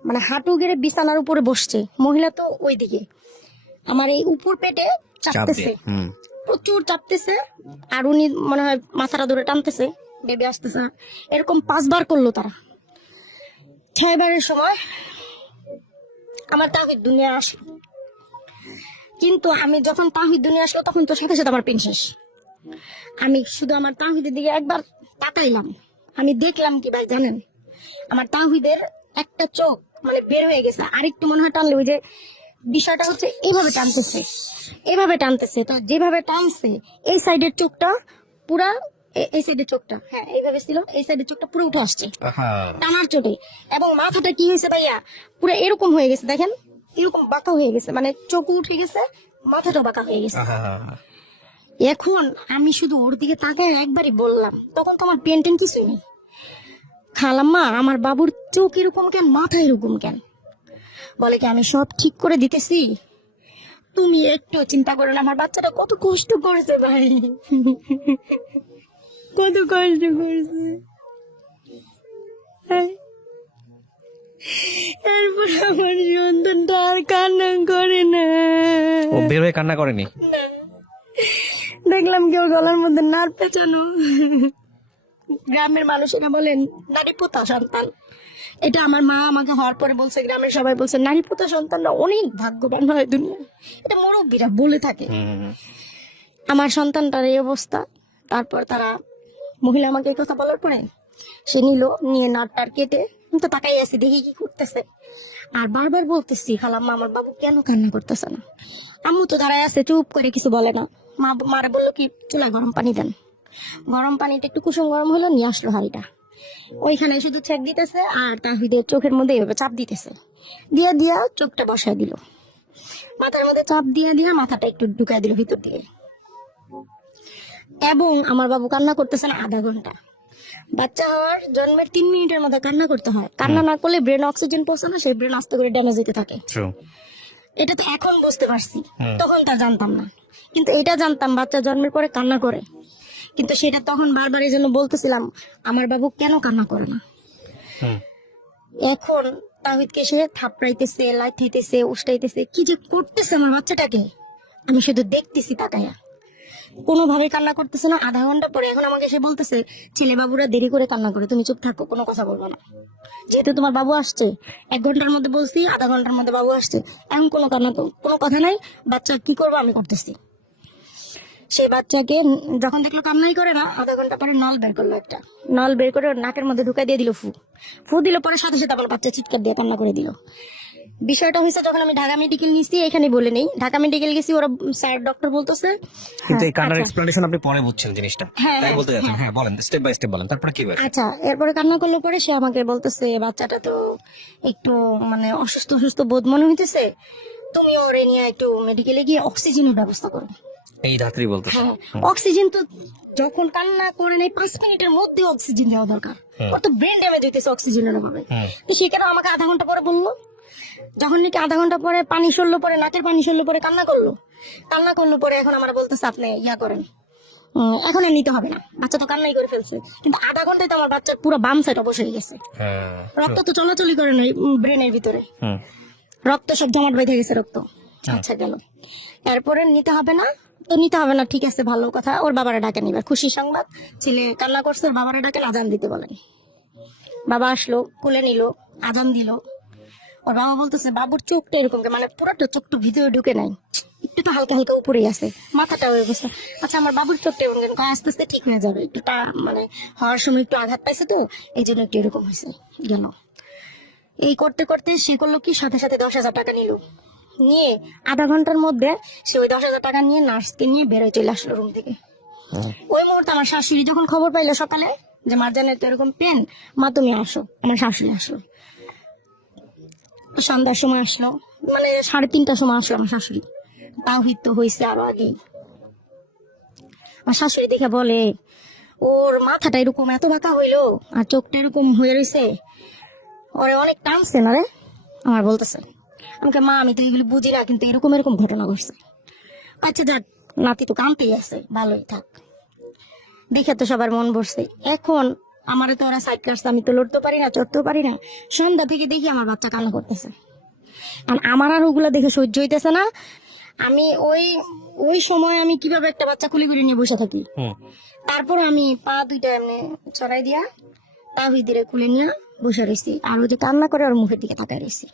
মানে হাঁটু গেড়ে বিছানার উপরে বসছে, মহিলা তো ওইদিকে, আমার এই উপর পেটে চাপ চাপতেছে, দিয়ে প্রচুর চাপতেছে। আর উনি মনে হয় মাথাটা ধরে টানতেছে, বেবি আসতেছে না। এরকম 5 বার করলো তারা। 6 বারের সময় আমার তাহিদ দুনিয়া আসলো। কিন্তু আমি যখন তাহিদ দুনিয়া আসলো, তখন তো সাথে সাথে আমার পেন শেষ। আমি শুধু আমার তাহিদের দিকে একবার তাকাইলাম, আমি দেখলাম কি ভাই জানেন, আমার তাহিদের একটা চোখ মানে বের হয়ে গেছে, আরেকটু মনে হয় টানলে, ওই যে বিষয়টা হচ্ছে এইভাবে টানতেছে, এইভাবে টানতেছে, তো যেভাবে টানছে এই সাইডের চোখটা পুরা, এই সাইডের চোখটা, হ্যাঁ এইভাবে ছিল, এই সাইডের চোখটা পুরো উঠে আসছে টানার চোটে। এবং মাথাটা কি হয়েছে ভাইয়া, পুরো এরকম হয়ে গেছে, দেখেন এরকম বাঁকা হয়ে গেছে, মানে চোখ উঠে গেছে, মাথাটা বাঁকা হয়ে গেছে। এখন আমি শুধু ওর দিকে তাকায় একবারই বললাম, তখন তো আমার পেন টেন কিছুই নেই, খালাম্মা আমার বাবুর চোখ এরকম কেন, মাথা এরকম কেন? বলে কি আমি সব ঠিক করে দিতেছি, তুমি একটু চিন্তা করো না, আমার বাচ্চাটা কত কষ্ট করেছে ভাই, কত কষ্ট করেছে। এরপর আমার সন্তানটা আর কান্না করে না। ও বের হয়ে কান্না করেনি? দেখলাম কেউ গলার মধ্যে নার পেঁচানো। গ্রামের মানুষেরা বলেন নারী পোতা সন্তান, এটা আমার মা আমাকে হওয়ার পরে বলছে, গ্রামের সবাই বলছে নারী পোতা সন্তানরা অনেক ভাগ্যবান হয় দুনিয়া, এটা মুরব্বীরা বলে থাকে। আমার সন্তানটার এই অবস্থা। তারপর তারা, মহিলা আমাকে এই কথা বলার পরে সে নিয়ে নাটটার কেটে, আমি তো তাকাই আছি দেখি কি করতেছে। আর বারবার বলতেছি, খালাম্মা আমার বাবু কেন কান্না করতেছে না? আম্মু তো দাঁড়ায় আছে, চুপ করে কিছু বলে না। মারে বললো কি চুলায় গরম পানি দেন। গরম পানিটা একটু কুসুম গরম হলো, নিয়ে আসলো হাঁড়িটা, ওইখানে শুধু ছেক দিতেছে আর তাহিদের চোখের মধ্যে এভাবে চাপ দিতেছে, দিয়া চোখটা বসায় দিল, মাথার মধ্যে চাপ দিয়া মাথাটা একটু ঢুকাই দিল ভিতর দিকে। এবং আমার বাবু কান্না করতেছে না আধা ঘন্টা। বাচ্চা হওয়ার জন্মের 3 মিনিটের মধ্যে কান্না করতে হয়, কান্না না করলে ব্রেন অক্সিজেন পৌঁছে না, সেই ব্রেন আস্তে করে ড্যামেজ হতে থাকে। এটা তো এখন বুঝতে পারছি, তখন তা জানতাম না। কিন্তু এটা জানতাম বাচ্চা জন্মের পরে কান্না করে, কিন্তু সেটা তখন বারবার এই জন্য বলতেছিলাম আমার বাবু কেন কান্না করে না। এখন তাহিদকে সে থাপড়াইতেছে, লাইতেছে, উষ্টাইতেছে, কি যে করতেছে আমার বাচ্চাটাকে, আমি শুধু দেখতেছি তাকায়া, কোনোভাবে কান্না করতেছে না। আধা ঘন্টা পরে এখন আমাকে সে বলতেছে, ছেলে বাবুরা দেরি করে কান্না করে, তুমি চুপ থাকো, কোনো কথা বলবো না, যেহেতু তোমার বাবু আসছে। 1 ঘন্টার মধ্যে বলছি, আধা ঘন্টার মধ্যে বাবু আসছে, এখন কোনো কান্না তো কোনো কথা নাই, বাচ্চা কি করবো আমি করতেছি। সেই বাচ্চাকে যখন দেখলো কান্নাই করে না, আধা ঘন্টা পরে নল বের করলো, একটা নল বের করে ওর নাকের মধ্যে ঢুকাই দিয়ে দিল, ফু দিল, পরে সাথে সাথে আমার বাচ্চা চিৎকার দিয়ে কান্না করে দিল। বিষয়টা হয়েছে যখন আমি ঢাকা মেডিকেল নিয়েছি, এখানে বলে নেই, ঢাকা মেডিকেল গেছি, ওরা স্যার ডক্টর বলতেছে। কিন্তু এই কান্নার এক্সপ্লেনেশন আপনি পরে বুঝছেন জিনিসটা, হ্যাঁ, তাই বলতে যাচ্ছেন। হ্যাঁ বলেন, স্টেপ বাই স্টেপ বলেন, তারপরে কি হয়েছে? আচ্ছা, এরপরে কান্না করলো পরে সে আমাকে বলতেছে, বাচ্চাটা তো একটু মানে অসুস্থ অসুস্থ বোধ মনে হইতেছে, তুমি ওরে নিয়ে একটু মেডিকেলে গিয়ে অক্সিজেনের ব্যবস্থা করো। এই ধাত্রী বলতেছে? হ্যাঁ, অক্সিজেন তো যখন কান্না করে নেই 5 মিনিটের মধ্যে অক্সিজেন দেওয়া দরকার, ওর তো ব্রেন ড্যামেজ হইতেছে অক্সিজেনের অভাবে। তো সেখানে আমাকে আধা ঘন্টা পরে বললো, যখন নাকি আধা ঘন্টা পরে পানি সরলো, পরে নাকের পানি সরলো, পরে কান্না করলো পরে এখন আমার বলতেছে আপনি ইয়া করেন, এখন আর নিতে হবে না, বাচ্চা তো কান্নাই করে ফেলছে। কিন্তু আধা ঘন্টায় তো আমার বাচ্চার পুরো বাম সাইড অবশ হয়ে গেছে, রক্ত তো চলাচলই করে নাই ব্রেনের ভিতরে, রক্ত সব জমাট বেঁধে গেছে রক্ত। আচ্ছা গেল, এরপরে নিতে হবে না, তো নিতে হবে না, ঠিক আছে ভালো কথা। ওর বাবারা ডাকেন, এবার খুশি সংবাদ, ছেলে কান্না করছে, ওর বাবারা ডাকেন, আজান দিতে বলেন। বাবা আসলো, কোলে নিল, আজান দিল। ওর বাবা বলতেছে বাবুর চোখটা এরকম, মানে পুরোটা চোখটা ভিতরে ঢুকে নাই, একটু তো হালকা হালকা উপরেই আছে, মাথাটা ওই অবস্থা। আচ্ছা আমার বাবুর চোখটা এরকম কেন? আস্তে আস্তে ঠিক হয়ে যাবে, একটু মানে হওয়ার সময় একটু আঘাত পাইছে তো, এই জন্য একটু এরকম হয়েছে। গেল এই করতে করতে সে করলো কি, সাথে সাথে 10,000 টাকা নিল, নিয়ে আধা ঘন্টার মধ্যে সে ওই 10,000 টাকা নিয়ে নার্সকে নিয়ে বেরোয় চলে আসলো রুম থেকে। ওই মুহূর্তে আমার শাশুড়ি যখন খবর পাইলো সকালে যে মারজানের তো এরকম পেন, মা তুমি আসো, আমার শাশুড়ি আসলো। সন্ধ্যার সময় আসলো, মানে 3:30টার সময় আসলো আমার শাশুড়ি। তাওহিদ তো হয়েছে আরো আগেই। আমার শাশুড়ি দেখে বলে, ওর মাথাটা এরকম এত বাঁকা হইলো আর চোখটা এরকম হয়ে রয়েছে, ওরে অনেক টানছে না রে। আমার বলতেছে, আমাকে মা আমি তো এগুলো বুঝি না, কিন্তু এরকম এরকম ঘটনা ঘটছে। আচ্ছা যাক, নাতি তো কামতেই আছে, ভালোই থাক। দেখে তো সবার মন ভরছে। এখন আমারও তো ওরা সাইড কাটছে, আমি তো লড়তেও পারি না, চড়তেও পারি না। সন্ধ্যা থেকে দেখি আমার বাচ্চা কান্না করতেছে, আর আমার আর ওগুলা দেখে সহ্য হইতেছে না। আমি ওই ওই সময় আমি কিভাবে একটা বাচ্চা খুলে খুলে নিয়ে বসে থাকি। তারপর আমি পা দুইটা এমনি ছড়াই দিয়া তাহিদিরে খুলে নিয়ে বসে রয়েছি, আর ও যে কান্না করে ওর মুখের দিকে তাকায় রয়েছি।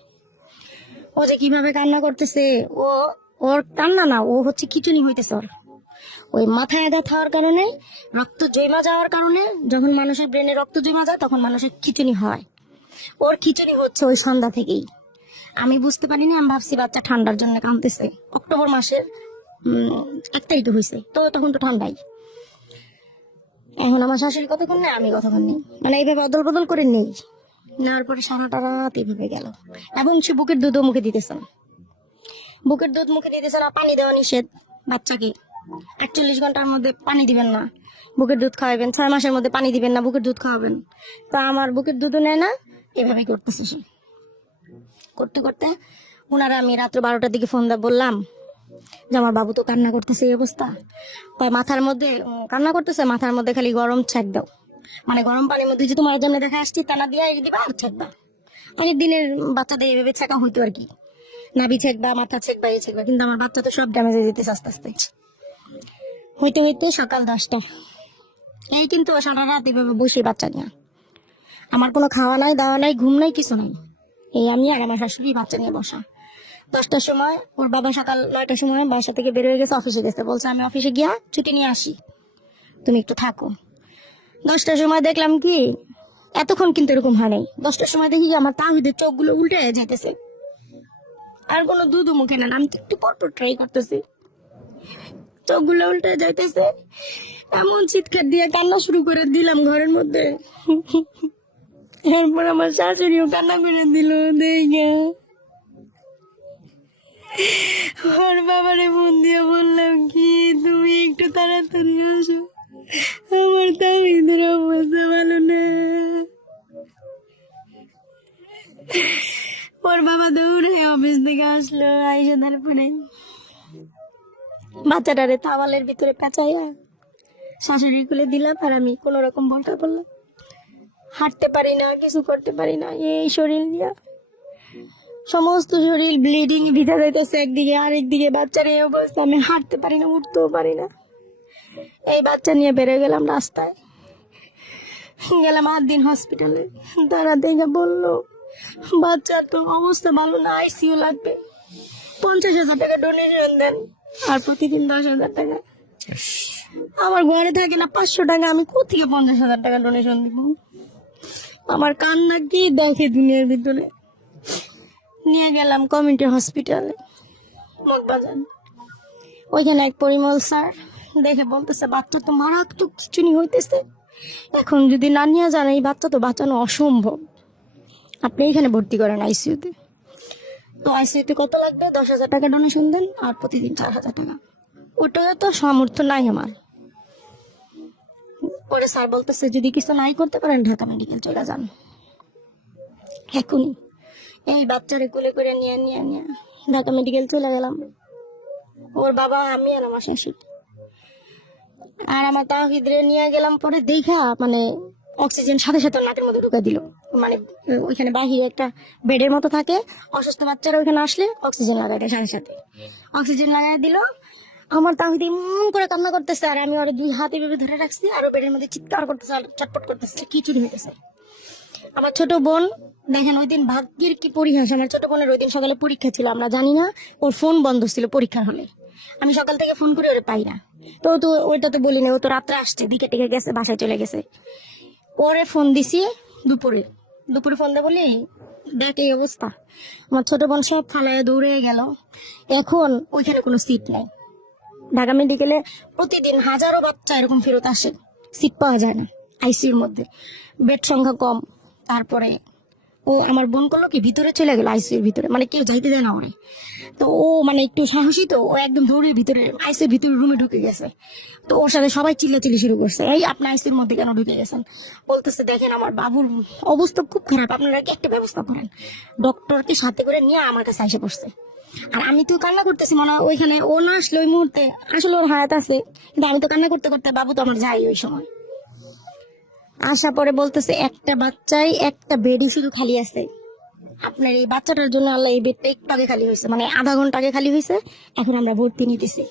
ও যে কিভাবে কান্না করতেছে, ওর কান্না না, ও হচ্ছে খিচুনি হইতেছে ওর। ওই মাথায় আঘাত হওয়ার কারণে, রক্ত জমা যাওয়ার কারণে, যখন মানুষের ব্রেনে রক্ত জমা যায় তখন মানুষের খিচুনি হয়। ওর খিচুনি হচ্ছে ওই সন্ধ্যা থেকেই। আমি বুঝতে পারিনি, আমি ভাবছি বাচ্চা ঠান্ডার জন্য কাঁদতেছে। অক্টোবর মাসের 1 তারিখে হয়েছে, তো তখন তো ঠান্ডাই। এখন আমার শাশুড়ি কতক্ষণ নেই, আমি কতক্ষণ নেই, মানে এইভাবে অদল বদল করে নেই। নেওয়ার পরে সারাটা রাত এইভাবে গেল। এবং সে বুকের দুধও মুখে দিতেছে না, বুকের দুধ মুখে দিতেছে না। পানি দেওয়া নিষেধ বাচ্চাকে, 41 ঘন্টার মধ্যে পানি দিবেন না, বুকের দুধ খাওয়াবেন। 6 মাসের মধ্যে পানি দিবেন না, বুকের দুধ খাওয়াবেন। তা আমার বুকের দুধও নেয় না, এভাবেই করতেছে সে। করতে করতে ওনারা, আমি রাত্র 12টার দিকে ফোন দিয়ে বললাম যে আমার বাবু তো কান্না করতেছে, এই অবস্থা। তাই মাথার মধ্যে কান্না করতেছে, মাথার মধ্যে খালি গরম ছ্যাঁক দাও, মানে গরম পানির মধ্যে যে তোমার জন্য দেখা আসছি তা না দিয়ে দিবা আর ছ্যাঁক দাও। অনেক দিনের বাচ্চাদের এইভাবে ছ্যাঁকা হইতো আর কি, নাভি ছেঁকবা, মাথা ছেঁকবা, এই ছেঁকবা। কিন্তু আমার বাচ্চা তো সব ড্যামেজ হয়ে যেতেছে আস্তে আস্তে। হইতে হইতে সকাল 10টা, এই কিন্তু ও সারা রাত এভাবে বসে বাচ্চা নিয়ে। আমার কোনো খাওয়া নাই, দাওয়া নাই, ঘুম নাই, কিছু নাই। এই আমি আর আমার শাশুড়ি বাচ্চা নিয়ে বসা। 10টার সময় ওর বাবা সকাল 9টার সময় বাসা থেকে বের হয়ে গেছে, অফিসে গেছে। বলছে আমি অফিসে গিয়া ছুটি নিয়ে আসি, তুমি একটু থাকো। 10টার সময় দেখলাম কি, এতক্ষণ কিন্তু এরকম হয় নাই। 10টার সময় দেখি কি আমার তাহিদের চোখগুলো উল্টে যাইতেছে, আর কোনো দুধ মুখে না। আমি তো একটু পরপর ট্রাই করতেছি, চোখগুলো উল্টে যাইতেছে। এমন চিৎকার দিয়ে কান্না শুরু করে দিলাম ঘরের মধ্যে। এরপর আমার শাশুড়িও কান্না করে দিল দেখে। ওর বাবারে ফোন দিয়ে বললাম কি, তুমি একটু তাড়াতাড়ি আসো, আমার তাহিদের অবস্থা ভালো না। ওর বাবা দৌড়ে অফিস থেকে আসলো, আইসা তারপরে বাচ্চাটারে তাওয়ালের ভিতরে পেঁচাইয়া শাশুড়ি খুলে দিলাম, আর আমি কোন রকম বলতে পারলাম। হাঁটতে পারি না, কিছু করতে পারি না, এই শরীর নিয়ে সমস্ত শরীর ব্লিডিং ভিজা যাইতেছে একদিকে, আরেকদিকে বাচ্চার এই অবস্থা। আমি হাঁটতে পারি না, উঠতেও পারি না। এই বাচ্চা নিয়ে বেড়ে গেলাম রাস্তায়, গেলাম 8 দিন হসপিটালে। তারা দেখে বললো বাচ্চার তো অবস্থা ভালো না, আইসিইউ লাগবে। 50,000 টাকা ডোনেশন দেন, আর প্রতিদিন 10,000 টাকা। আমার ঘরে থাকে না 500 টাকা, আমি কোথেকে 50,000 টাকা ডোনেশন দিব? আমার কান্না কি দেখে দুনিয়ার ভিতরে। নিয়ে গেলাম কমিউনিটি হসপিটালে মগবাজার। ওইখানে এক পরিমল স্যার দেখে বলতেছে বাচ্চা তো মারাত্মক খিচুনি হইতেছে, এখন যদি না নিয়ে যান এই বাচ্চা তো বাঁচানো অসম্ভব, আপনি এখানে ভর্তি করেন আইসিইউতে। তো আইসিইউতে কত লাগবে? 10,000 টাকা ডোনেশন দেন, আর প্রতিদিন 4,000 টাকা। ওটাও তো সামর্থ্য নাই আমার। পরে স্যার বলতেছে যদি কিছু নাই করতে পারেন ঢাকা মেডিকেল চলে যান এখনই। এই বাচ্চারে কোলে করে নিয়ে নিয়ে নিয়ে ঢাকা মেডিকেল চলে গেলাম। ওর বাবা, আমি আর আমার শাশুড়ি আর আমার তাহিদরে নিয়ে গেলাম। পরে দেখা মানে অক্সিজেন সাথে সাথে নাকের মধ্যে ঢুকা দিল। মানে ওইখানে বাহিরে একটা বেডের মতো থাকে, অসুস্থ বাচ্চারা ওইখানে আসলে অক্সিজেন লাগাই দেয়, সাথে সাথে অক্সিজেন লাগাই দিল। আমার তাহিদ এমন করে কান্না করতেছে, আর আমি ওর 2 হাত এভাবে ধরে রাখছি, আর বেডের মধ্যে চিৎকার করতেছে আর চটপট করতেছে, খিচুড়ি হইতেছে। আমার ছোট বোন দেখেন, ওই দিন ভাগ্যের কি পরিহাস, আমার ছোট বোনের ওই দিন সকালে পরীক্ষা ছিল, আমরা জানি না, ওর ফোন বন্ধ ছিল পরীক্ষার হলে। আমি সকাল থেকে ফোন করে ওরে পাই না, তো ওইটা তো বলি না, ও তো রাত্রে আসছে, দিকে টেকে গেছে, বাসায় চলে গেছে। ওরে ফোন দিছি দুপুরে ফোন দিয়ে বলি দেখ এই অবস্থা। আমার ছোট বোন সব ফালায় দৌড়ে গেল। এখন ওইখানে কোনো সিট নাই। ঢাকা মেডিকেলে প্রতিদিন হাজারো বাচ্চা এরকম ফেরত আসে, সিট পাওয়া যায় না আইসিইউর মধ্যে, বেড সংখ্যা কম। তারপরে ও আমার বোন করলো কি ভিতরে চলে গেল আইসিইউর ভিতরে, মানে কেউ যাইতে দেয় না ওরে। তো ও মানে একটু সাহসী, তো ও একদম দৌড়ে ভিতরে আইসিইউর ভিতরে রুমে ঢুকে গেছে। তো ওর সাথে সবাই চিল্লাচিল্লি শুরু করছে, এই আপনি আইসিইউর মধ্যে কেন ঢুকে গেছেন? বলতেছে দেখেন আমার বাবুর অবস্থা খুব খারাপ, আপনারা কি একটা ব্যবস্থা করেন। ডক্টরকে সাথে করে নিয়ে আমার কাছে এসে পড়ছে। আর আমি তো কান্না করতেছি, মনে হয় ওইখানে ও না আসলে ওই মুহূর্তে আসলে ওর হায়াত আছে, কিন্তু আমি তো কান্না করতে করতে, বাবু তো আমার যাই ওই সময়। আসা পরে বলতেছে একটা বাচ্চাই একটা বেডই শুধু খালি আছে, আপনার এই বাচ্চাটার জন্য আল্লাহ এই বেডটা একটু আগে খালি হয়েছে, মানে আধা ঘন্টা আগে খালি হয়েছে, এখন আমরা ভর্তি নিতেছি।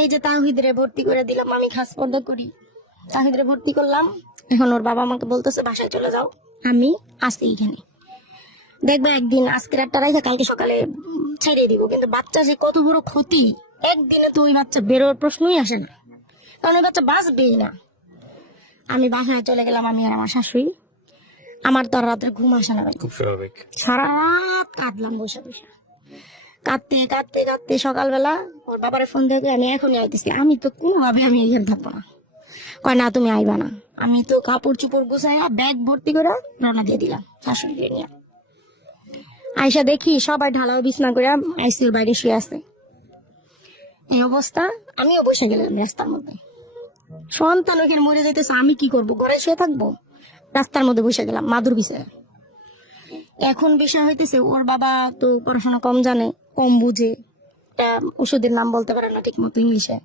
এই যে তাহিদরে ভর্তি করে দিলাম, আমি খাস পর্দা করি, তাহিদরে ভর্তি করলাম। এখন ওর বাবা আমাকে বলতেছে বাসায় চলে যাও, আমি আসি এখানে, দেখবে একদিন আজকে রাতটা রাইখা কালকে সকালে ছেড়ে দিব। কিন্তু বাচ্চা যে কত বড় ক্ষতি, একদিনে তো ওই বাচ্চা বেরোর প্রশ্নই আসে না, কারণ ওই বাচ্চা বাঁচবেই না। আমি বাসায় চলে গেলাম, আমি আর আমার শাশুড়ি। আমার তো আর রাত্রে ঘুম আসে না ভাই, খুব স্বাভাবিক। সারা রাত কাঁদলাম বসে বসে, কাঁদতে কাঁদতে কাঁদতে সকালবেলা ওর বাবার ফোন থেকে আমি এখনই আইতেছি, আমি তো কোনোভাবে আমি এখানে থাকবো না। কয় না তুমি আইবা না। আমি তো কাপড় চুপড় গুছাইয়া ব্যাগ ভর্তি করে রওনা দিয়ে দিলাম শাশুড়িকে নিয়ে। আয়সা দেখি সবাই ঢালাও বিছনা করে আইসিইউর বাইরে শুয়ে আছে। এই অবস্থা, আমিও বসে গেলাম রাস্তার মধ্যে। সন্তান ওখানে মরে যাইতেছে, আমি কি করব, ঘরে শুয়ে থাকবো? রাস্তার মধ্যে বসে গেলাম মাদুর বিছায়। এখন বিষয় হইতেছে ওর বাবা তো পড়াশোনা কম জানে, কম বুঝে, একটা ওষুধের নাম বলতে পারে না ঠিক মতো ইংলিশে,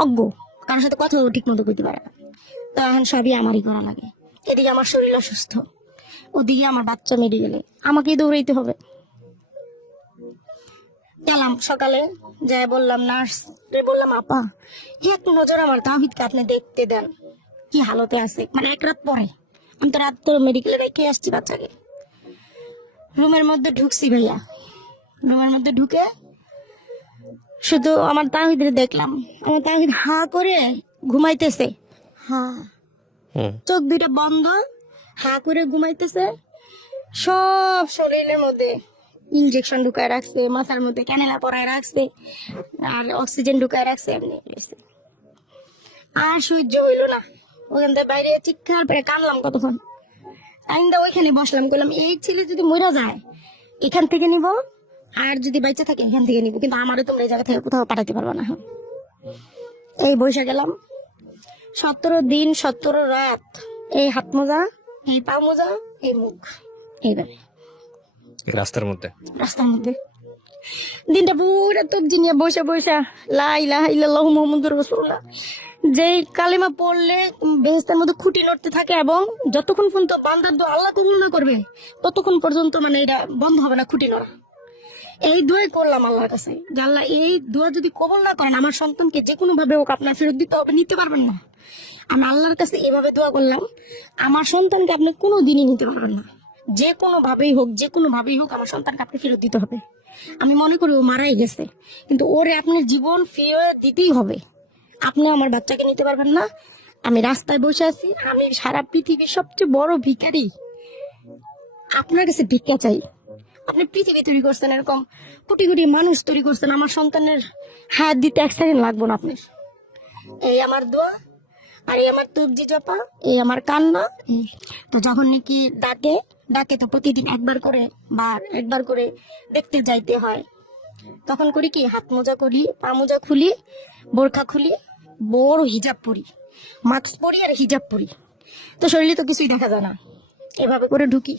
অজ্ঞ, কারোর সাথে কথাও ঠিক মতো কইতে পারে না। তো এখন সবই আমারই করা লাগে। এদিকে আমার শরীর অসুস্থ, ওদিকে আমার বাচ্চা মেডিকেলে, আমাকেই দৌড়াইতে হবে। গেলাম সকালে, যাই বললাম নার্স রে, বললাম আপা এক নজর আমার তাহিদকে আপনি দেখতে দেন কি হালতে আছে, মানে এক রাত পরে। আমি তো রাত করে মেডিকেলে রেখে আসছি বাচ্চাকে। রুমের মধ্যে ঢুকছি ভাইয়া, রুমের মধ্যে ঢুকে শুধু আমার তাহিদের দেখলাম, আমার তাহিদ হা করে ঘুমাইতেছে, হা, চোখ দুইটা বন্ধ, হা করে ঘুমাইতেছে। সব শরীরের মধ্যে ইনজেকশন ঢুকায় রাখছে, মাথার মধ্যে ক্যানেলা পরায় রাখছে, আর অক্সিজেন ঢুকায় রাখছে, এমনি গেছে। আর সহ্য হইলো না, ওখান থেকে বাইরে চিৎকার করে কানলাম কতক্ষণ। আইন্দা ওইখানে বসলাম, বললাম এই ছেলে যদি মরে যায় এখান থেকে নিব, আর যদি বাইচে থাকে এখান থেকে নিব, কিন্তু আমারও তোমরা এই জায়গা থেকে কোথাও পাঠাতে পারবা না। এই বসে গেলাম 17 দিন 17 রাত, এই হাত মোজা, এই পা মোজা, এই মুখ, এইভাবে রাস্তার মধ্যে রাস্তার মধ্যে দিনটা পুরো তবজি নিয়ে বসে বসে লা ইলাহা ইল্লাল্লাহু মুহাম্মাদুর রাসূলুল্লাহ, যেই কালেমা পড়লে বেহেশতের মধ্যে খুঁটি নড়তে থাকে, এবং যতক্ষণ পর্যন্ত বান্দার দোয়া আল্লাহ কবুল না করবে ততক্ষণ পর্যন্ত মানে এটা বন্ধ হবে না, খুঁটি নড়া। এই দোয়াই করলাম আল্লাহর কাছে, যে আল্লাহ এই দোয়া যদি কবুল না করেন আমার সন্তানকে যে কোনো ভাবে হোক আপনার ফেরত দিতে হবে, নিতে পারবেন না। আমি আল্লাহর কাছে এভাবে দোয়া করলাম, আমার সন্তানকে আপনি কোনো দিনই নিতে পারবেন না, যে কোনো ভাবেই হোক, যে কোনো ভাবেই হোক আমার সন্তানকে আপনি ফেরত দিতে হবে। আমি মনে করি ও মারাই গেছে, কিন্তু ওরে আপনার জীবন ফিরে দিতেই হবে। আপনি আমার বাচ্চাকে নিতে পারবেন না। আমি রাস্তায় বসে আছি, আমি সারা পৃথিবীর সবচেয়ে বড় ভিখারি, আপনার কাছে ভিক্ষা চাই। আপনি পৃথিবী তৈরি করছেন, এরকম কোটি কোটি মানুষ তৈরি করছেন, আমার সন্তানের হাত দিতে 1 সেকেন্ড লাগবো না আপনার। এই আমার দোয়া, আর এই আমার তবজি চাপা, এই আমার কান্না। তো যখন নাকি ডাকে ডাকে তো প্রতিদিন একবার করে বা একবার করে দেখতে যাইতে হয়, তখন করি কি হাত মোজা করি, পা মোজা খুলি, বোরখা খুলি, বড় হিজাব পরি, মাস্ক পরি আর হিজাব পরি, তো শরীরে তো কিছুই দেখা যায় না। এভাবে করে ঢুকি,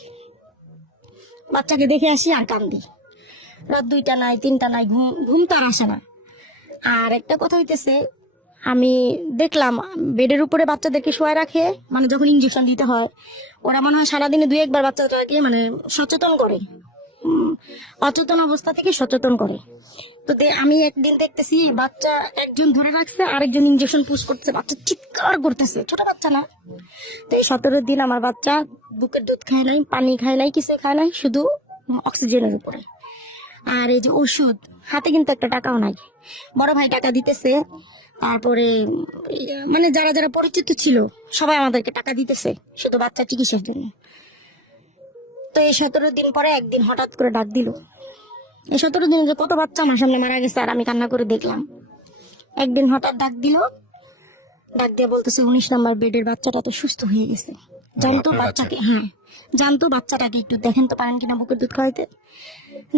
বাচ্চাকে দেখে আসি আর কান্দি। রাত 2টা নাই 3টা নাই, ঘুম তার আসে না। আর একটা কথা হইতেছে, আমি দেখলাম বেডের উপরে বাচ্চাদেরকে শোয়া রাখে, মানে যখন ইঞ্জেকশন দিতে হয় ওরা মনে হয় সারাদিনে 2-1 বার বাচ্চাটাকে মানে সচেতন করে, অচেতন অবস্থা থেকে সচেতন করে। তো আমি একদিন দেখতেছি বাচ্চা একজন ধরে রাখছে, আরেকজন ইঞ্জেকশন পুশ করতেছে, বাচ্চা চিৎকার করতেছে, ছোট বাচ্চা না। তো এই 17 দিন আমার বাচ্চা বুকের দুধ খায় নাই, পানি খায় নাই, কিছু খায় নাই, শুধু অক্সিজেনের উপরে। আর এই যে ওষুধ, হাতে কিন্তু একটা টাকাও নাই, বড় ভাই টাকা দিতেছে, তারপরে মানে যারা যারা পরিচিত ছিল সবাই আমাদেরকে টাকা দিতেছে শুধু বাচ্চা চিকিৎসার জন্য। তো এই 17 দিন পরে একদিন হঠাৎ করে ডাক দিল। এই 17 দিন যে কত বাচ্চা আমার সামনে মারা গেছে আর আমি কান্না করে দেখলাম। একদিন হঠাৎ ডাক দিল, ডাক দিয়ে বলতেছে 19 নাম্বার বেডের বাচ্চাটা তো সুস্থ হয়ে গেছে। জানতো আপনার বাচ্চাকে, হ্যাঁ জানতো বাচ্চাটাকে একটু দেখেন তো পারেন কিনা বুকের দুধ খাওয়াইতে।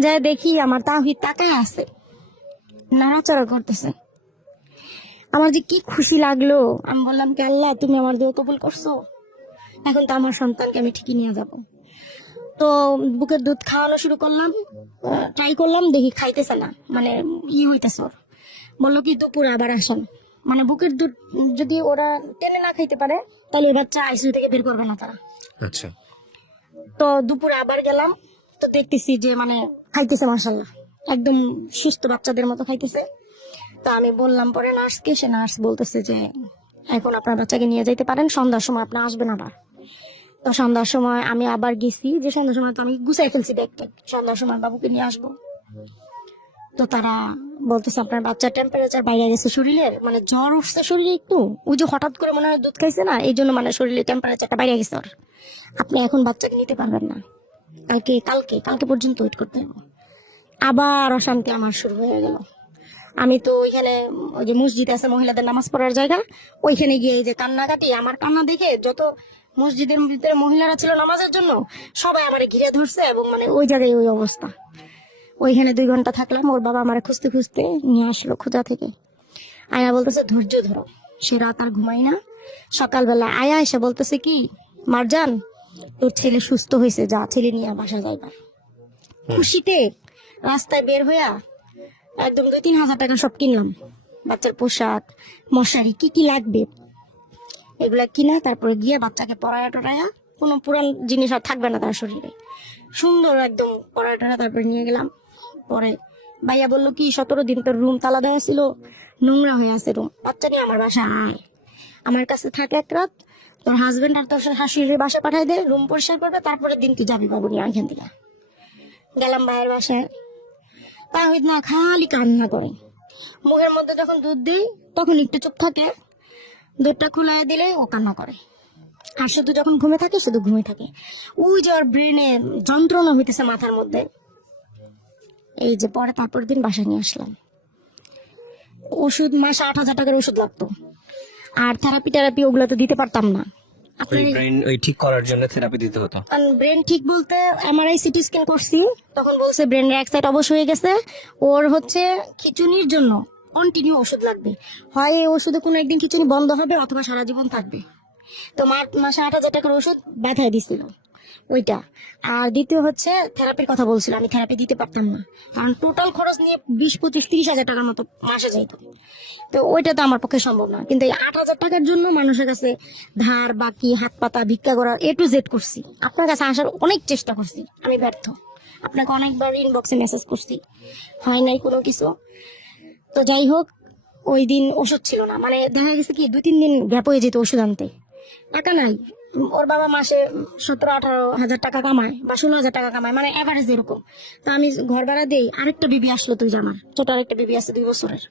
যাই দেখি আমার তাহিদ তাকায় আছে, নাড়াচাড়া করতেছে। আমার যে কি খুশি লাগলো, আমি বললাম কি আল্লাহ তুমি আমার দেহ কবুল করছো, এখন তো আমার সন্তানকে আমি ঠিকই নিয়ে যাব। তো বুকের দুধ খাওয়ানো শুরু করলাম, ট্রাই করলাম, দেখি খাইতেছে না, মানে হইতেছে ওর। বললো কি দুপুরে আবার আসেন, মানে বুকের দুধ যদি ওরা টেনে না খাইতে পারে তাহলে ওই বাচ্চা আইসিইউ থেকে বের করবে না তারা। আচ্ছা, তো দুপুরে আবার গেলাম, তো দেখতেছি যে মানে খাইতেছে মাশাল্লাহ, একদম সুস্থ বাচ্চাদের মতো খাইতেছে। তো আমি বললাম পরে নার্সকে, সে নার্স বলতেছে যে এখন আপনার বাচ্চাকে নিয়ে যাইতে পারেন, সন্ধ্যার সময় আপনি আসবেন আবার। তো সন্ধ্যার সময় আমি আবার গেছি, যে সন্ধ্যার সময় তো আমি গুছাই ফেলছি দেখতে, সন্ধ্যার সময় বাবুকে নিয়ে আসবো। তো তারা বলতেছে আপনার বাচ্চার টেম্পারেচার বাইরে গেছে শরীরের, মানে জ্বর উঠছে শরীরে একটু, ওই যে হঠাৎ করে মনে হয় দুধ খাইছে না, এই জন্য মানে শরীরে টেম্পারেচারটা বাইরে গেছে ওর। আপনি এখন বাচ্চাকে নিতে পারবেন না, কালকে কালকে কালকে পর্যন্ত ওয়েট করতে হবে। আবার অশান্তি আমার শুরু হয়ে গেল। আমি তো ওইখানে ওই যে মসজিদ আছে মহিলাদের নামাজ পড়ার জায়গা, ওইখানে গিয়ে এই যে কান্নাকাটি, আমার কান্না দেখে যত মসজিদের ভিতরে মহিলারা ছিল নামাজের জন্য সবাই আমারে ঘিরে ধরছে, এবং মানে ওই জায়গায় ওই অবস্থা। ওইখানে 2 ঘন্টা থাকলাম, ওর বাবা আমারে খুঁজতে খুঁজতে নিয়ে আসলো খোঁজা থেকে। আয়া বলতেছে ধৈর্য ধরো, সে রাত আর ঘুমাই না। সকালবেলা আয়া এসে বলতেছে কি মারজান তোর ছেলে সুস্থ হয়েছে, যা ছেলে নিয়ে বাসা যাইবা। খুশিতে রাস্তায় বের হইয়া একদম 2-3 হাজার টাকা সব কিনলাম, বাচ্চার পোশাক মশারি কি কি লাগবে এগুলা কিনা, তারপরে গিয়ে বাচ্চাকে পড়ায়া টড়ায়া, কোনো পুরান জিনিস আর থাকবে না তার শরীরে, সুন্দর একদম পড়ায়া টড়া তারপরে নিয়ে গেলাম। পরে ভাইয়া বললো কি 17 দিন তোর রুম তালা দেওয়া ছিল, নোংরা হয়ে আছে রুম, বাচ্চা নিয়ে আমার বাসা আয়, আমার কাছে থাকে 1 রাত, তোর হাজবেন্ড আর তোর শাশুড়ির বাসা পাঠাই দে, রুম পরিষ্কার করবে, তারপরে দিন তুই যাবি বাবু নিয়ে এখান থেকে। গেলাম ভাইয়ের বাসায়, তাহিদ না খালি কান্না করে, মুখের মধ্যে যখন দুধ দিই তখন একটু চুপ থাকে, দুধটা খুলে দিলে ও কান্না করে, আর শুধু যখন ঘুমে থাকে শুধু ঘুমে থাকে। ওই যে ওর ব্রেনে যন্ত্রণা হইতেছে মাথার মধ্যে। এই যে পরে তারপর দিন বাসায় নিয়ে আসলাম, ওষুধ মাসে 8,000 টাকার ওষুধ লাগতো, আর থেরাপি ওগুলো তো দিতে পারতাম না। ওই ব্রেন ওই ঠিক করার জন্য থেরাপি দিতে হতো। ব্রেন ঠিক বলতে এমআরআই সিটি স্ক্যান করছি, তখন বলছে ব্রেনের এক সাইড অবশ হয়ে গেছে, ওর হচ্ছে খিচুনির জন্য কন্টিনিউ ওষুধ লাগবে, হয় এই ওষুধে কোনো একদিন খিচুনি বন্ধ হবে অথবা সারা জীবন থাকবে। তো মাসে 8,000 টাকার ওষুধ বাধায় দিছিল ওইটা। আর দ্বিতীয় হচ্ছে থেরাপির কথা বলছিল, আমি থেরাপি দিতে পারতাম না, কারণ টোটাল খরচ নিয়ে 20-25-30 হাজার টাকার মতো মাসে যাইত। তো ওইটা তো আমার পক্ষে সম্ভব না, কিন্তু এই 8,000 টাকার জন্য মানুষের কাছে ধার বাকি হাত পাতা ভিক্ষা করা A to Z করছি, আপনার কাছে আসার অনেক চেষ্টা করছি, আমি ব্যর্থ। আপনাকে অনেকবার ইনবক্সে মেসেজ করছি, হয় নাই কোনো কিছু। তো যাই হোক, ওই দিন ওষুধ ছিল না, মানে দেখা গেছে কি 2-3 দিন গ্যাপ হয়ে যেত ওষুধ আনতে, টাকা নাই। ওর বাবা মাসে 17-18 হাজার টাকা কামায় বা 16,000 টাকা কামায়, মানে এভারেজ এরকম। তো আমি ঘর ভাড়া দেই, আরেকটা বেবি আসলো, তুই জানার ছোট আরেকটা বেবি আছে 2 বছরের,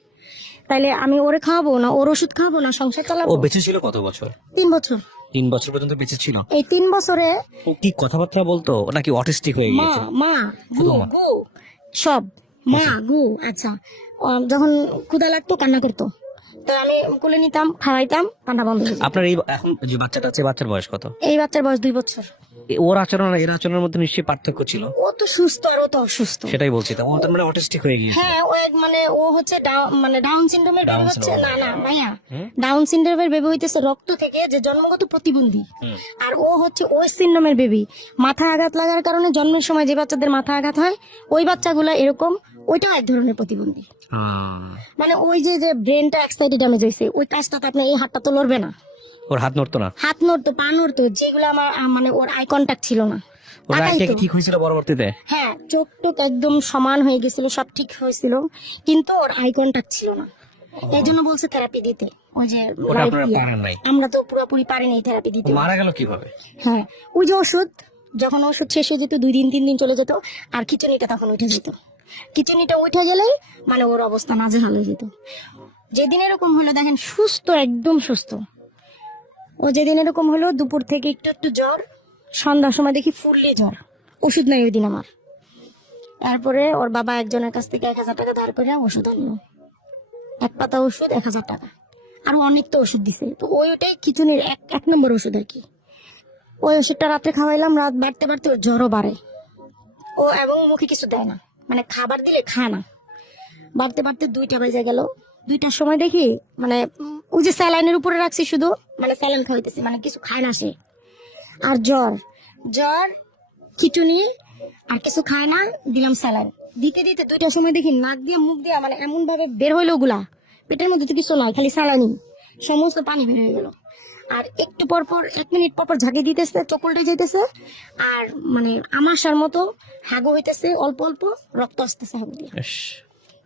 তাইলে আমি ওরে খাওয়াবো না, ওর ওষুধ খাওয়াবো না, সংসার ও চালাবো। বেঁচে ছিল কত বছর? 3 বছর। 3 বছর পর্যন্ত বেঁচে ছিল। এই 3 বছরে ও কি কথাবার্তা বলতো নাকি অটিস্টিক হয়ে মা গিয়েছে? মা গু মা। গু সব মা গু। আচ্ছা, যখন ক্ষুধা লাগতো কান্না করতো, তো আমি কোলে নিতাম, খাওয়াইতাম, কান্না বন্ধ হয়ে যেত। আপনার এই এখন যে বাচ্চাটা আছে, বাচ্চার বয়স কত? এই বাচ্চার বয়স 2 বছর। ওর আচরণ আর এর আচরণের মধ্যে নিশ্চয়ই পার্থক্য ছিল। ও তো সুস্থ আর ও তো অসুস্থ। সেটাই বলছি, তা ও তো মানে অটিস্টিক হয়ে গিয়েছে। হ্যাঁ, ও মানে ও হচ্ছে মানে ডাউন সিনড্রোমের বেবি Down হচ্ছে, syndrome। না না ভাইয়া, ডাউন সিনড্রোমের বেবি হইতেছে রক্ত থেকে যে জন্মগত প্রতিবন্ধী, আর ও হচ্ছে ওই সিনড্রোমের বেবি, মাথা আঘাত লাগার কারণে জন্মের সময় যে বাচ্চাদের মাথা আঘাত হয় ওই বাচ্চাগুলো এরকম, ওইটাও এক ধরনের প্রতিবন্ধী। মানে ওই যে ব্রেনটা এক সাইডে ড্যামেজ হয়েছে, ওই কাজটা তো আপনার এই হাতটা তো লড়বে না, ওর হাত নড়তো না, হাত নড়তো পা নড়তো, যেগুলো আমার মানে ওর আই কন্ট্যাক্ট ছিল না। ওর তাকাইতো। আইটা কি ঠিক হয়েছিল পরবর্তীতে? হ্যাঁ, চোখ টোক একদম সমান হয়ে গেছিল, সব ঠিক হয়েছিল, কিন্তু ওর আই কন্ট্যাক্ট ছিল না, এই জন্য বলছে থেরাপি দিতে। ওই যে ওটা আপনারা পারেন নাই? আমরা তো পুরোপুরি পারিনি থেরাপি দিতে। ও মারা গেল কিভাবে? হ্যাঁ, ওই যে ওষুধ, যখন ওষুধ শেষ হয়ে যেত 2 দিন 3 দিন চলে যেত, আর খিচুনিটা তখন উঠে যেত, খিচুনিটা উঠে গেলে মানে ওর অবস্থা নাজেহাল হয়ে যেত। যেদিন এরকম হলো দেখেন, সুস্থ একদম সুস্থ, ও যেদিন এরকম হলো দুপুর থেকে একটু একটু জ্বর, সন্ধ্যার সময় দেখি ফুললি জ্বর, ওষুধ নাই ওই দিন আমার। তারপরে ওর বাবা একজনের কাছ থেকে 1,000 টাকা ধার করে ওষুধ আনলো, 1 পাতা ওষুধ 1,000 টাকা, আর অনেক তো ওষুধ দিছে। তো ওইটাই খিচুনির এক নম্বর ওষুধ আর কি। ওই ওষুধটা রাত্রে খাওয়াইলাম, রাত বাড়তে বাড়তে ওর জ্বরও বাড়ে। ও এবং মুখে কিছু দেয় না, মানে খাবার দিলে খায় না। বাড়তে বাড়তে 2টা বেজে গেল। 2টার সময় দেখি মানে ওই যে স্যালাইনের উপরে রাখছি শুধু, মানে স্যালাইন খাওয়াইতেছি, মানে কিছু খায় না সে। আর জ্বর জ্বর খিচুনি, আর কিছু খায় না, দিলাম স্যালাইন। দিতে দিতে 2টার সময় দেখি নাক দিয়ে মুখ দিয়ে মানে এমন ভাবে বের হইলো ওগুলা, পেটের মধ্যে তো কিছু নয়, খালি স্যালাইনই, সমস্ত পানি বের হয়ে গেল। আর একটু পর পর 1 মিনিট পর পর ঝাঁকি দিতেছে, চোখ উল্টে যাইতেছে, আর মানে আমাশার মতো হাগু হইতেছে, অল্প অল্প রক্ত আসতেছে হাগু দিয়ে। ইস,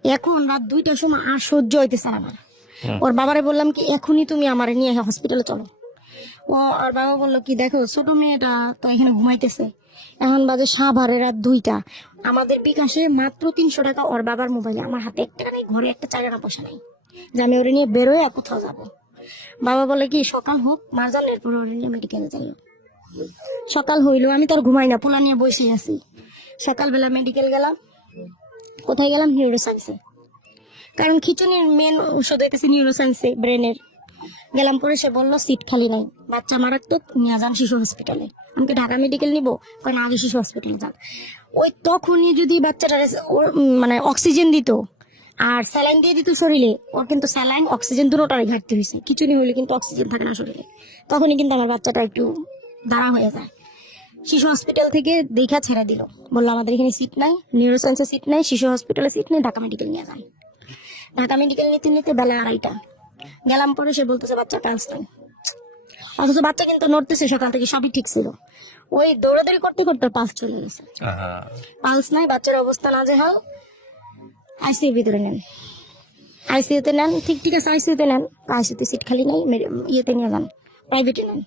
এখন রাত 2টার সময় আর সহ্য হইতেছে না আমার। ওর বাবারে বললাম কি এখনই তুমি আমার নিয়ে হসপিটালে চলো। ও আর বাবা বললো কি দেখো ছোট মেয়েটা তো এখানে ঘুমাইতেছে, এখন বাজে সাভারে রাত 2টা, আমাদের বিকাশে মাত্র 300 টাকা ওর বাবার মোবাইলে, আমার হাতে 1 টাকা নেই, ঘরে একটা 4 আনা পয়সা নেই যে আমি ওরে নিয়ে বেরোয় আর কোথাও যাবো। বাবা বলে কি সকাল হোক মারজান, এরপর ওরে নিয়ে মেডিকেলে যাইও। সকাল হইলো, আমি তো আর ঘুমাই না, পোলা নিয়ে বসে আছি। সকালবেলা মেডিকেল গেলাম। কোথায় গেলাম? নিউরোসায়েন্সে, কারণ খিচুনির মেন ওষুধ হইতেছে নিউরোসায়েন্সে, ব্রেনের। গেলাম, পরে সে বললো সিট খালি নাই, বাচ্চা মারাত্মক, নিয়ে যান শিশু হসপিটালে। আমাকে ঢাকা মেডিকেল নিবো, কারণ আগে শিশু হসপিটালে যান। ওই তখনই যদি বাচ্চাটা মানে অক্সিজেন দিত আর স্যালাইন দিয়ে দিত শরীরে, ওর কিন্তু স্যালাইন অক্সিজেন দুটোটারই ঘাটতি হয়েছে। খিচুনি হইলে কিন্তু অক্সিজেন থাকে না শরীরে, তখনই কিন্তু আমার বাচ্চাটা একটু দাঁড়া হয়ে যায়। শিশু হসপিটাল থেকে দেখা ছেড়ে দিল, বললো আমাদের এখানে সিট নাই, নিউরোসায়েন্সে সিট নাই, শিশু হসপিটালে সিট নেই, ঢাকা মেডিকেল নিয়ে যান। ঢাকা মেডিকেল নিতে নিতে বেলা 2:30 গেলাম, পরে সে বলতেছে বাচ্চা পালস নাই, অথচ বাচ্চা কিন্তু নড়তেছে, সকাল থেকে সবই ঠিক ছিল। ওই দৌড়াদৌড়ি করতে করতে পালস চলে গেছে। আহা, পালস নাই, বাচ্চার অবস্থা নাজেহাল। আইসিইউ ভিতরে নেন, আইসিইউতে নেন, ঠিক আছে আইসিইউতে নেন, আইসিইউতে সিট খালি নাই, ইয়েতে নিয়ে যান, প্রাইভেটে নেন।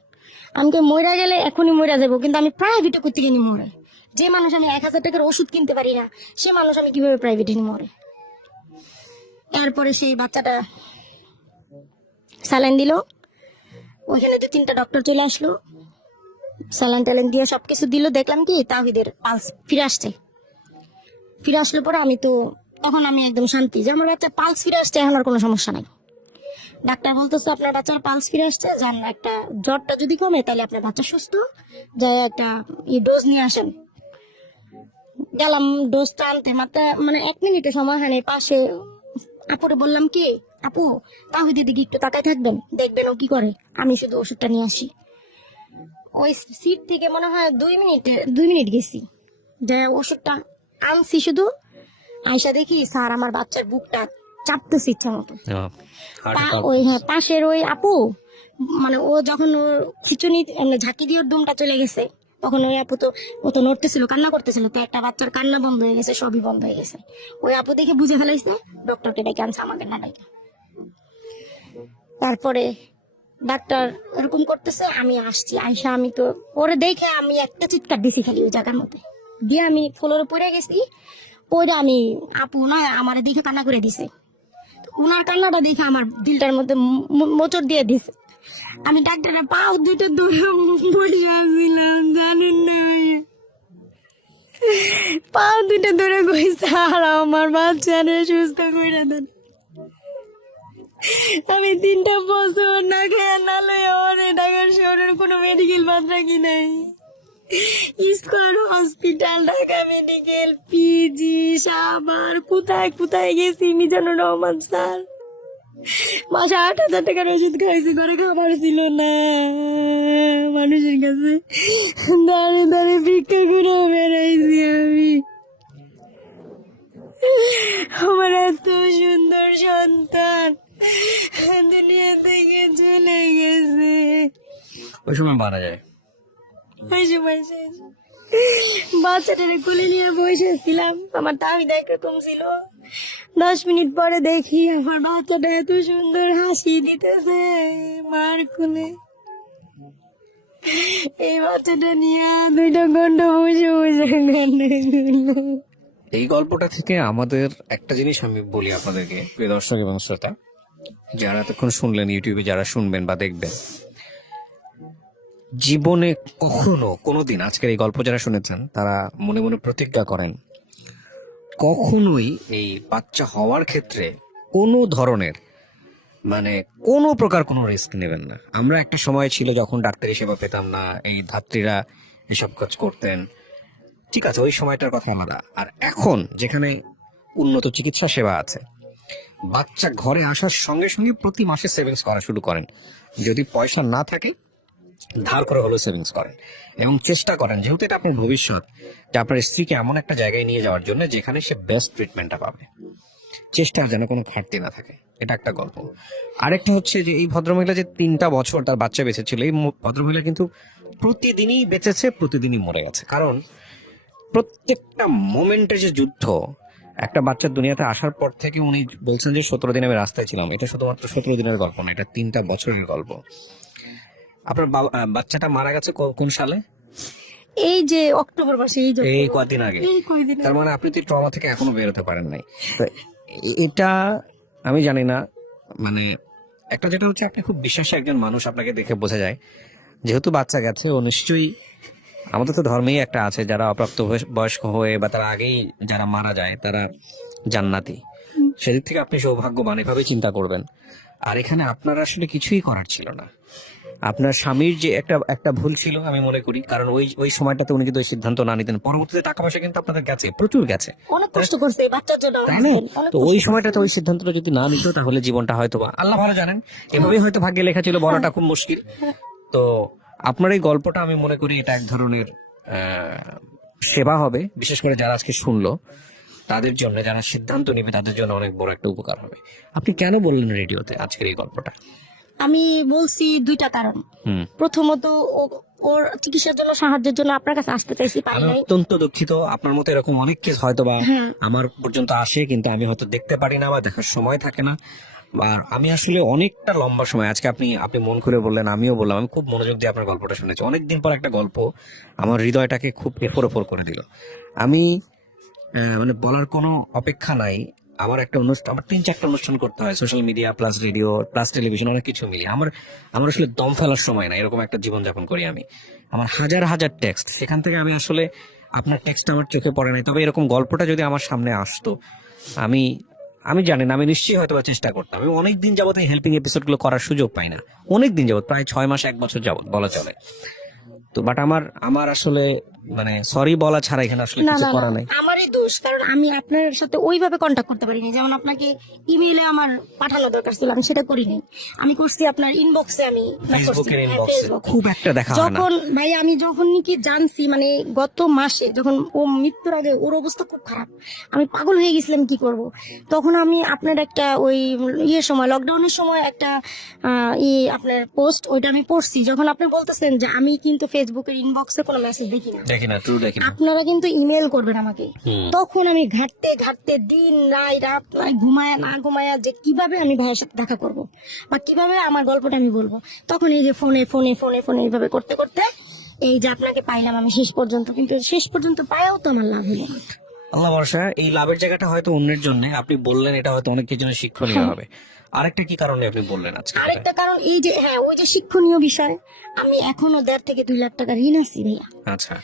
আমাকে মইরা গেলে এখনই মইরা যাবো, কিন্তু আমি প্রাইভেটে করতে গিয়ে মরে। যে মানুষ আমি 1,000 টাকার ওষুধ কিনতে পারি না, সে মানুষ আমি কিভাবে প্রাইভেটে নিয়ে মরে। এরপরে সেই বাচ্চাটা স্যালাইন দিল, ওইখানে 2-3টা ডক্টর চলে আসলো, স্যালাইন ট্যালাইন দিয়ে সবকিছু দিল। দেখলাম কি তাহিদের পালস ফিরে আসছে। ফিরে আসলো পরে আমি তো তখন আমি একদম শান্তি যে আমার বাচ্চার পালস ফিরে আসছে, এখন আর কোনো সমস্যা নাই। ডাক্তার বলতেছে আপনার বাচ্চার পালস ফিরে আসছে, যান একটা জ্বরটা যদি কমে তাহলে আপনার বাচ্চা সুস্থ, যাই একটা ডোজ নিয়ে আসেন। গেলাম ডোজটা আনতে, মাত্র মানে 1 মিনিটের সময় হয়নি। পাশে আপুরে বললাম কি আপু তাহিদের দিকে একটু তাকায় থাকবেন, দেখবেন ও কি করে, আমি শুধু ওষুধটা নিয়ে আসি। ওই সিট থেকে মনে হয় 2 মিনিট গেছি, যে ওষুধটা আনছি শুধু, আয়সা দেখি স্যার আমার বাচ্চার বুকটা চাপতেছে ইচ্ছা মতো। ওই হ্যাঁ পাশের ওই আপু, মানে ও যখন ওর খিচুনি ঝাঁকি দিয়ে ওর দুমটা চলে গেছে, তখন ওই আপু তো ও তো নড়তেছিল, কান্না করতেছিল, তো একটা বাচ্চার কান্না বন্ধ হয়ে গেছে, সবই বন্ধ হয়ে গেছে। ওই আপু দেখে বুঝে ফেলাইছে, ডক্টরকে ডেকে আনছে, আমাকে না ডেকে। তারপরে ডাক্তার এরকম করতেছে, আমি আসছি, আয়সা আমি তো পরে দেখে আমি একটা চিৎকার দিছি খালি ওই জায়গার মধ্যে দিয়ে, আমি ফ্লোরে পড়ে গেছি। পরে আমি আপু না আমার দেখে কান্না করে দিছে, ওনার কান্নাটা দেখে আমার দিলটার মধ্যে মোচড় দিয়ে দিছে। আমি ডাক্তারের পাও 2টা ধরে বসে আসছিলাম, জানেন না পাও 2টা ধরে কইছে আর আমার বাচ্চারে সুস্থ করে দেন। আমি 3টা বছর না খেয়ে না লয়ে ওরে ঢাকার শহরের কোনো মেডিকেল বাদ রাখি নাই। Square hospital, Dhaka medical, PG, Savar, কোথায় কোথায় গেছি, মিজানুর রহমান স্যার। মাসে 8,000 টাকার ওষুধ খাইছি, ঘরে খাবার ছিল না, মানুষের কাছে দাঁড়িয়ে দাঁড়িয়ে ভিক্ষা করে বেড়াইছি আমি। আমার এত সুন্দর সন্তান দুনিয়া থেকে চলে গেছে। ওই সময় মারা যায়। বাচ্চাটারে কোলে নিয়ে বসেছিলাম, আমার তাহিদ একরকম ছিল। 10 মিনিট পরে দেখি আমার বাচ্চাটা এত সুন্দর হাসি দিতেছে মার কোলে। এই বাচ্চাটা নিয়ে 2টা ঘন্টা বসে বসে কান্না করলো। এই গল্পটা থেকে আমাদের একটা জিনিস আমি বলি আপনাদেরকে, প্রিয় দর্শক এবং শ্রোতা যারা এতক্ষণ শুনলেন, ইউটিউবে যারা শুনবেন বা দেখবেন, জীবনে কখনো কোনোদিন আজকের এই গল্প যারা শুনেছেন তারা মনে মনে প্রতিজ্ঞা করেন কখনোই এই বাচ্চা হওয়ার ক্ষেত্রে কোনো ধরনের মানে কোনো প্রকার কোনো রিস্ক নেবেন না। আমরা একটা সময় ছিল যখন ডাক্তারি সেবা পেতাম না, এই ধাত্রীরা এসব কাজ করতেন, ঠিক আছে, ওই সময়টার কথা আলাদা। আর এখন যেখানে উন্নত চিকিৎসা সেবা আছে, বাচ্চা ঘরে আসার সঙ্গে সঙ্গে প্রতি মাসে সেভিংস করা শুরু করেন। যদি পয়সা না থাকে ধার করে হলেও সেভিংস করেন এবং চেষ্টা করেন, যেহেতু এটা আপনার ভবিষ্যৎ, যে আপনার স্ত্রীকে এমন একটা জায়গায় নিয়ে যাওয়ার জন্য যেখানে সে বেস্ট ট্রিটমেন্টটা পাবে। চেষ্টার যেন কোনো ঘাটতি না থাকে, এটা একটা গল্প। আরেকটা হচ্ছে যে এই ভদ্রমহিলা যে 3টা বছর তার বাচ্চা বেঁচেছিল, এই ভদ্রমহিলা কিন্তু প্রতিদিনই বেঁচেছে, প্রতিদিনই মরে গেছে। কারণ প্রত্যেকটা মোমেন্টে যে যুদ্ধ, একটা বাচ্চার দুনিয়াতে আসার পর থেকে উনি বলছেন যে 17 দিন আমি রাস্তায় ছিলাম। এটা শুধুমাত্র 17 দিনের গল্প না, এটা 3টা বছরের গল্প। আপনার বাচ্চাটা মারা গেছে কোন সালে? এই যে অক্টোবর মাসে, এই কদিন আগে। এই কয়দিন তার মানে আপনি তো ট্রমা থেকে এখনো বেরোতে পারেন নাই। তো এটা আমি জানি না, মানে একটা যেটা হচ্ছে আপনি খুব বিশ্বাসী একজন মানুষ, আপনাকে দেখে বোঝা যায়। যেহেতু বাচ্চা গেছে, ও নিশ্চয়ই, আমাদের তো ধর্মেই একটা আছে যারা অপ্রাপ্ত বয়স্ক হয়ে বা তার আগেই যারা মারা যায় তারা জান্নাতি। সেদিক থেকে আপনি সৌভাগ্যবান, এভাবে চিন্তা করবেন। আর এখানে আপনার আসলে কিছুই করার ছিল না। আপনার স্বামীর যে একটা ভুল ছিল আমি মনে করি, কারণ ওই সময়টাতে উনি কিন্তু ওই সিদ্ধান্ত না নিতেন। পরবর্তীতে টাকা পয়সা কিন্তু আপনাদের গেছে, প্রচুর গেছে, অনেক কষ্ট করছে এই বাচ্চার জন্য, তাই না? তো ওই সময়টাতে ওই সিদ্ধান্তটা যদি না নিত তাহলে জীবনটা হয়তো বা, আল্লাহ ভালো জানেন, এভাবেই হয়তো ভাগ্যে লেখা ছিল, বলাটা খুব মুশকিল। তো আপনার এই গল্পটা আমি মনে করি এটা এক ধরনের সেবা হবে, বিশেষ করে যারা আজকে শুনলো তাদের জন্য, যারা সিদ্ধান্ত নেবে তাদের জন্য অনেক বড় একটা উপকার হবে। আপনি কেন বললেন রেডিওতে আজকের এই গল্পটা? আমি বলছি 2টা কারণ। প্রথমত, ওর চিকিৎসার জন্য, সাহায্যের জন্য আপনার কাছে আসতে চাইছি, পারি আমি নাই। অত্যন্ত দুঃখিত। আপনার মতো এরকম অনেক কেস হয়তো বা হ্যাঁ। আমার পর্যন্ত আসে, কিন্তু আমি হয়তো দেখতে পারি না বা দেখার সময় থাকে না। আর আমি আসলে অনেকটা লম্বা সময়, আজকে আপনি মন খুলে বললেন, আমিও বললাম, আমি খুব মনোযোগ দিয়ে আপনার গল্পটা শুনেছি। অনেকদিন পর একটা গল্প আমার হৃদয়টাকে খুব এফোর করে দিল। আমি মানে বলার কোনো অপেক্ষা নাই। আমার একটা অনুষ্ঠান, আমার 3-4টা অনুষ্ঠান করতে হয়, social media plus radio plus television, অনেক কিছু মিলিয়ে আমার আসলে দম ফেলার সময় না, এরকম একটা জীবনযাপন করি আমি। আমার হাজার হাজার টেক্সট, সেখান থেকে আমি আসলে আপনার টেক্সট আমার চোখে পড়ে নাই। তবে এরকম গল্পটা যদি আমার সামনে আসতো, আমি জানি না, আমি নিশ্চয়ই হয়তো বা চেষ্টা করতাম। আমি অনেকদিন যাবত এই হেল্পিং এপিসোড গুলো করার সুযোগ পাই না, অনেকদিন যাবত, প্রায় 6 মাস 1 বছর যাবত বলা চলে। তো বাট আমার আসলে মানে সরি বলা ছাড়া এখানে আসলে না কিছু না করা না, নাই। আমারই দোষ, কারণ আমি আপনার সাথে ওইভাবে কন্ট্যাক্ট করতে পারিনি। যেমন আপনাকে ইমেইলে আমার পাঠানো দরকার ছিল, আমি সেটা করিনি। আমি করছি আপনার ইনবক্সে, আমি ফেসবুকের হ্যাঁ, ইনবক্সে ফেসবুকে। খুব একটা দেখা হয় না। যখন ভাই আমি যখন নাকি জানছি, মানে গত মাসে যখন ও মৃত্যুর আগে, ওর অবস্থা খুব খারাপ, আমি পাগল হয়ে গেছিলাম কি করব। তখন আমি আপনার একটা ওই সময়, লকডাউনের সময় একটা আপনার পোস্ট, ওইটা আমি পড়ছি। যখন আপনি বলতেছেন যে আমি কিন্তু ফেসবুকের ইনবক্সে কোনো মেসেজ দেখি না, দেখি না। আপনারা কিন্তু ইমেল করবেন আমাকে। তখন আমি ঘাটতে ঘাটতে দিন রাত ঘুমায় না ঘুমায়া যে কিভাবে আমি ভাইয়ের সাথে দেখা করব বা কিভাবে আমার গল্পটা আমি বলবো, তখন এই যে ফোনে ফোনে ফোনে ফোনে এইভাবে করতে করতে এই যে আপনাকে পাইলাম আমি শেষ পর্যন্ত। কিন্তু শেষ পর্যন্ত পায়াও তো আমার লাভ হলো না। আল্লাহ ভরসা। এই লাভের জায়গাটা হয়তো অন্যের জন্য আপনি বললেন, এটা হয়তো অনেক কিছু শিক্ষণীয় হবে। আরেকটা কি কারণে আপনি বললেন আজকে? আরেকটা কারণ এই যে, হ্যাঁ, ওই যে শিক্ষণীয় বিষয়, আমি এখনো 1.5 থেকে 2 লাখ টাকা ঋণ আছি ভাইয়া। আচ্ছা।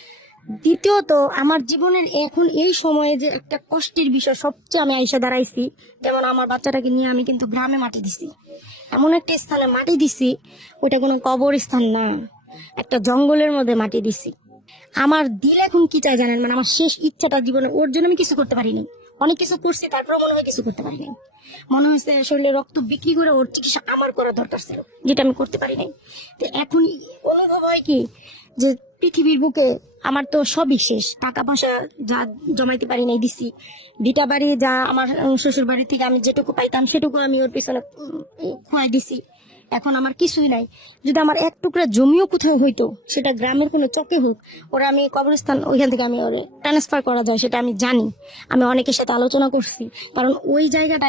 দ্বিতীয়ত, আমার জীবনের এখন এই সময়ে যে একটা কষ্টের বিষয় সবচেয়ে আমি আইসা দাঁড়াইছি, যেমন আমার বাচ্চাটাকে নিয়ে আমি কিন্তু গ্রামে মাটি দিছি, এমন একটা স্থানে মাটি দিছি, ওইটা কোনো কবর স্থান না, একটা জঙ্গলের মধ্যে মাটি দিছি। আমার দিল এখন কি চাই জানেন? মানে আমার শেষ ইচ্ছাটা জীবনে, ওর জন্য আমি কিছু করতে পারিনি, অনেক কিছু করছি, তারপরে মনে হয় কিছু করতে পারিনি। মনে হয়েছে শরীরে রক্ত বিক্রি করে ওর চিকিৎসা আমার করা দরকার ছিল, যেটা আমি করতে পারি নাই। তো এখন অনুভব হয় কি, যে পৃথিবীর বুকে আমার তো সবই শেষ, টাকা পয়সা যা জমাইতে পারি নাই দিছি, ভিটা বাড়ি যা আমার শ্বশুর বাড়ি থেকে আমি যেটুকু পাইতাম সেটুকু আমি ওর পিছনে খোয়াই দিছি। এখন আমার কিছুই নাই। যদি আমার এক টুকরা জমিও কোথাও হইতো, সেটা গ্রামের কোনো চকে হোক, ওরা আমি কবরস্থান ওইখান থেকে আমি ওরে ট্রান্সফার করা যায় সেটা আমি জানি। আমি অনেকের সাথে আলোচনা করছি, কারণ ওই জায়গাটা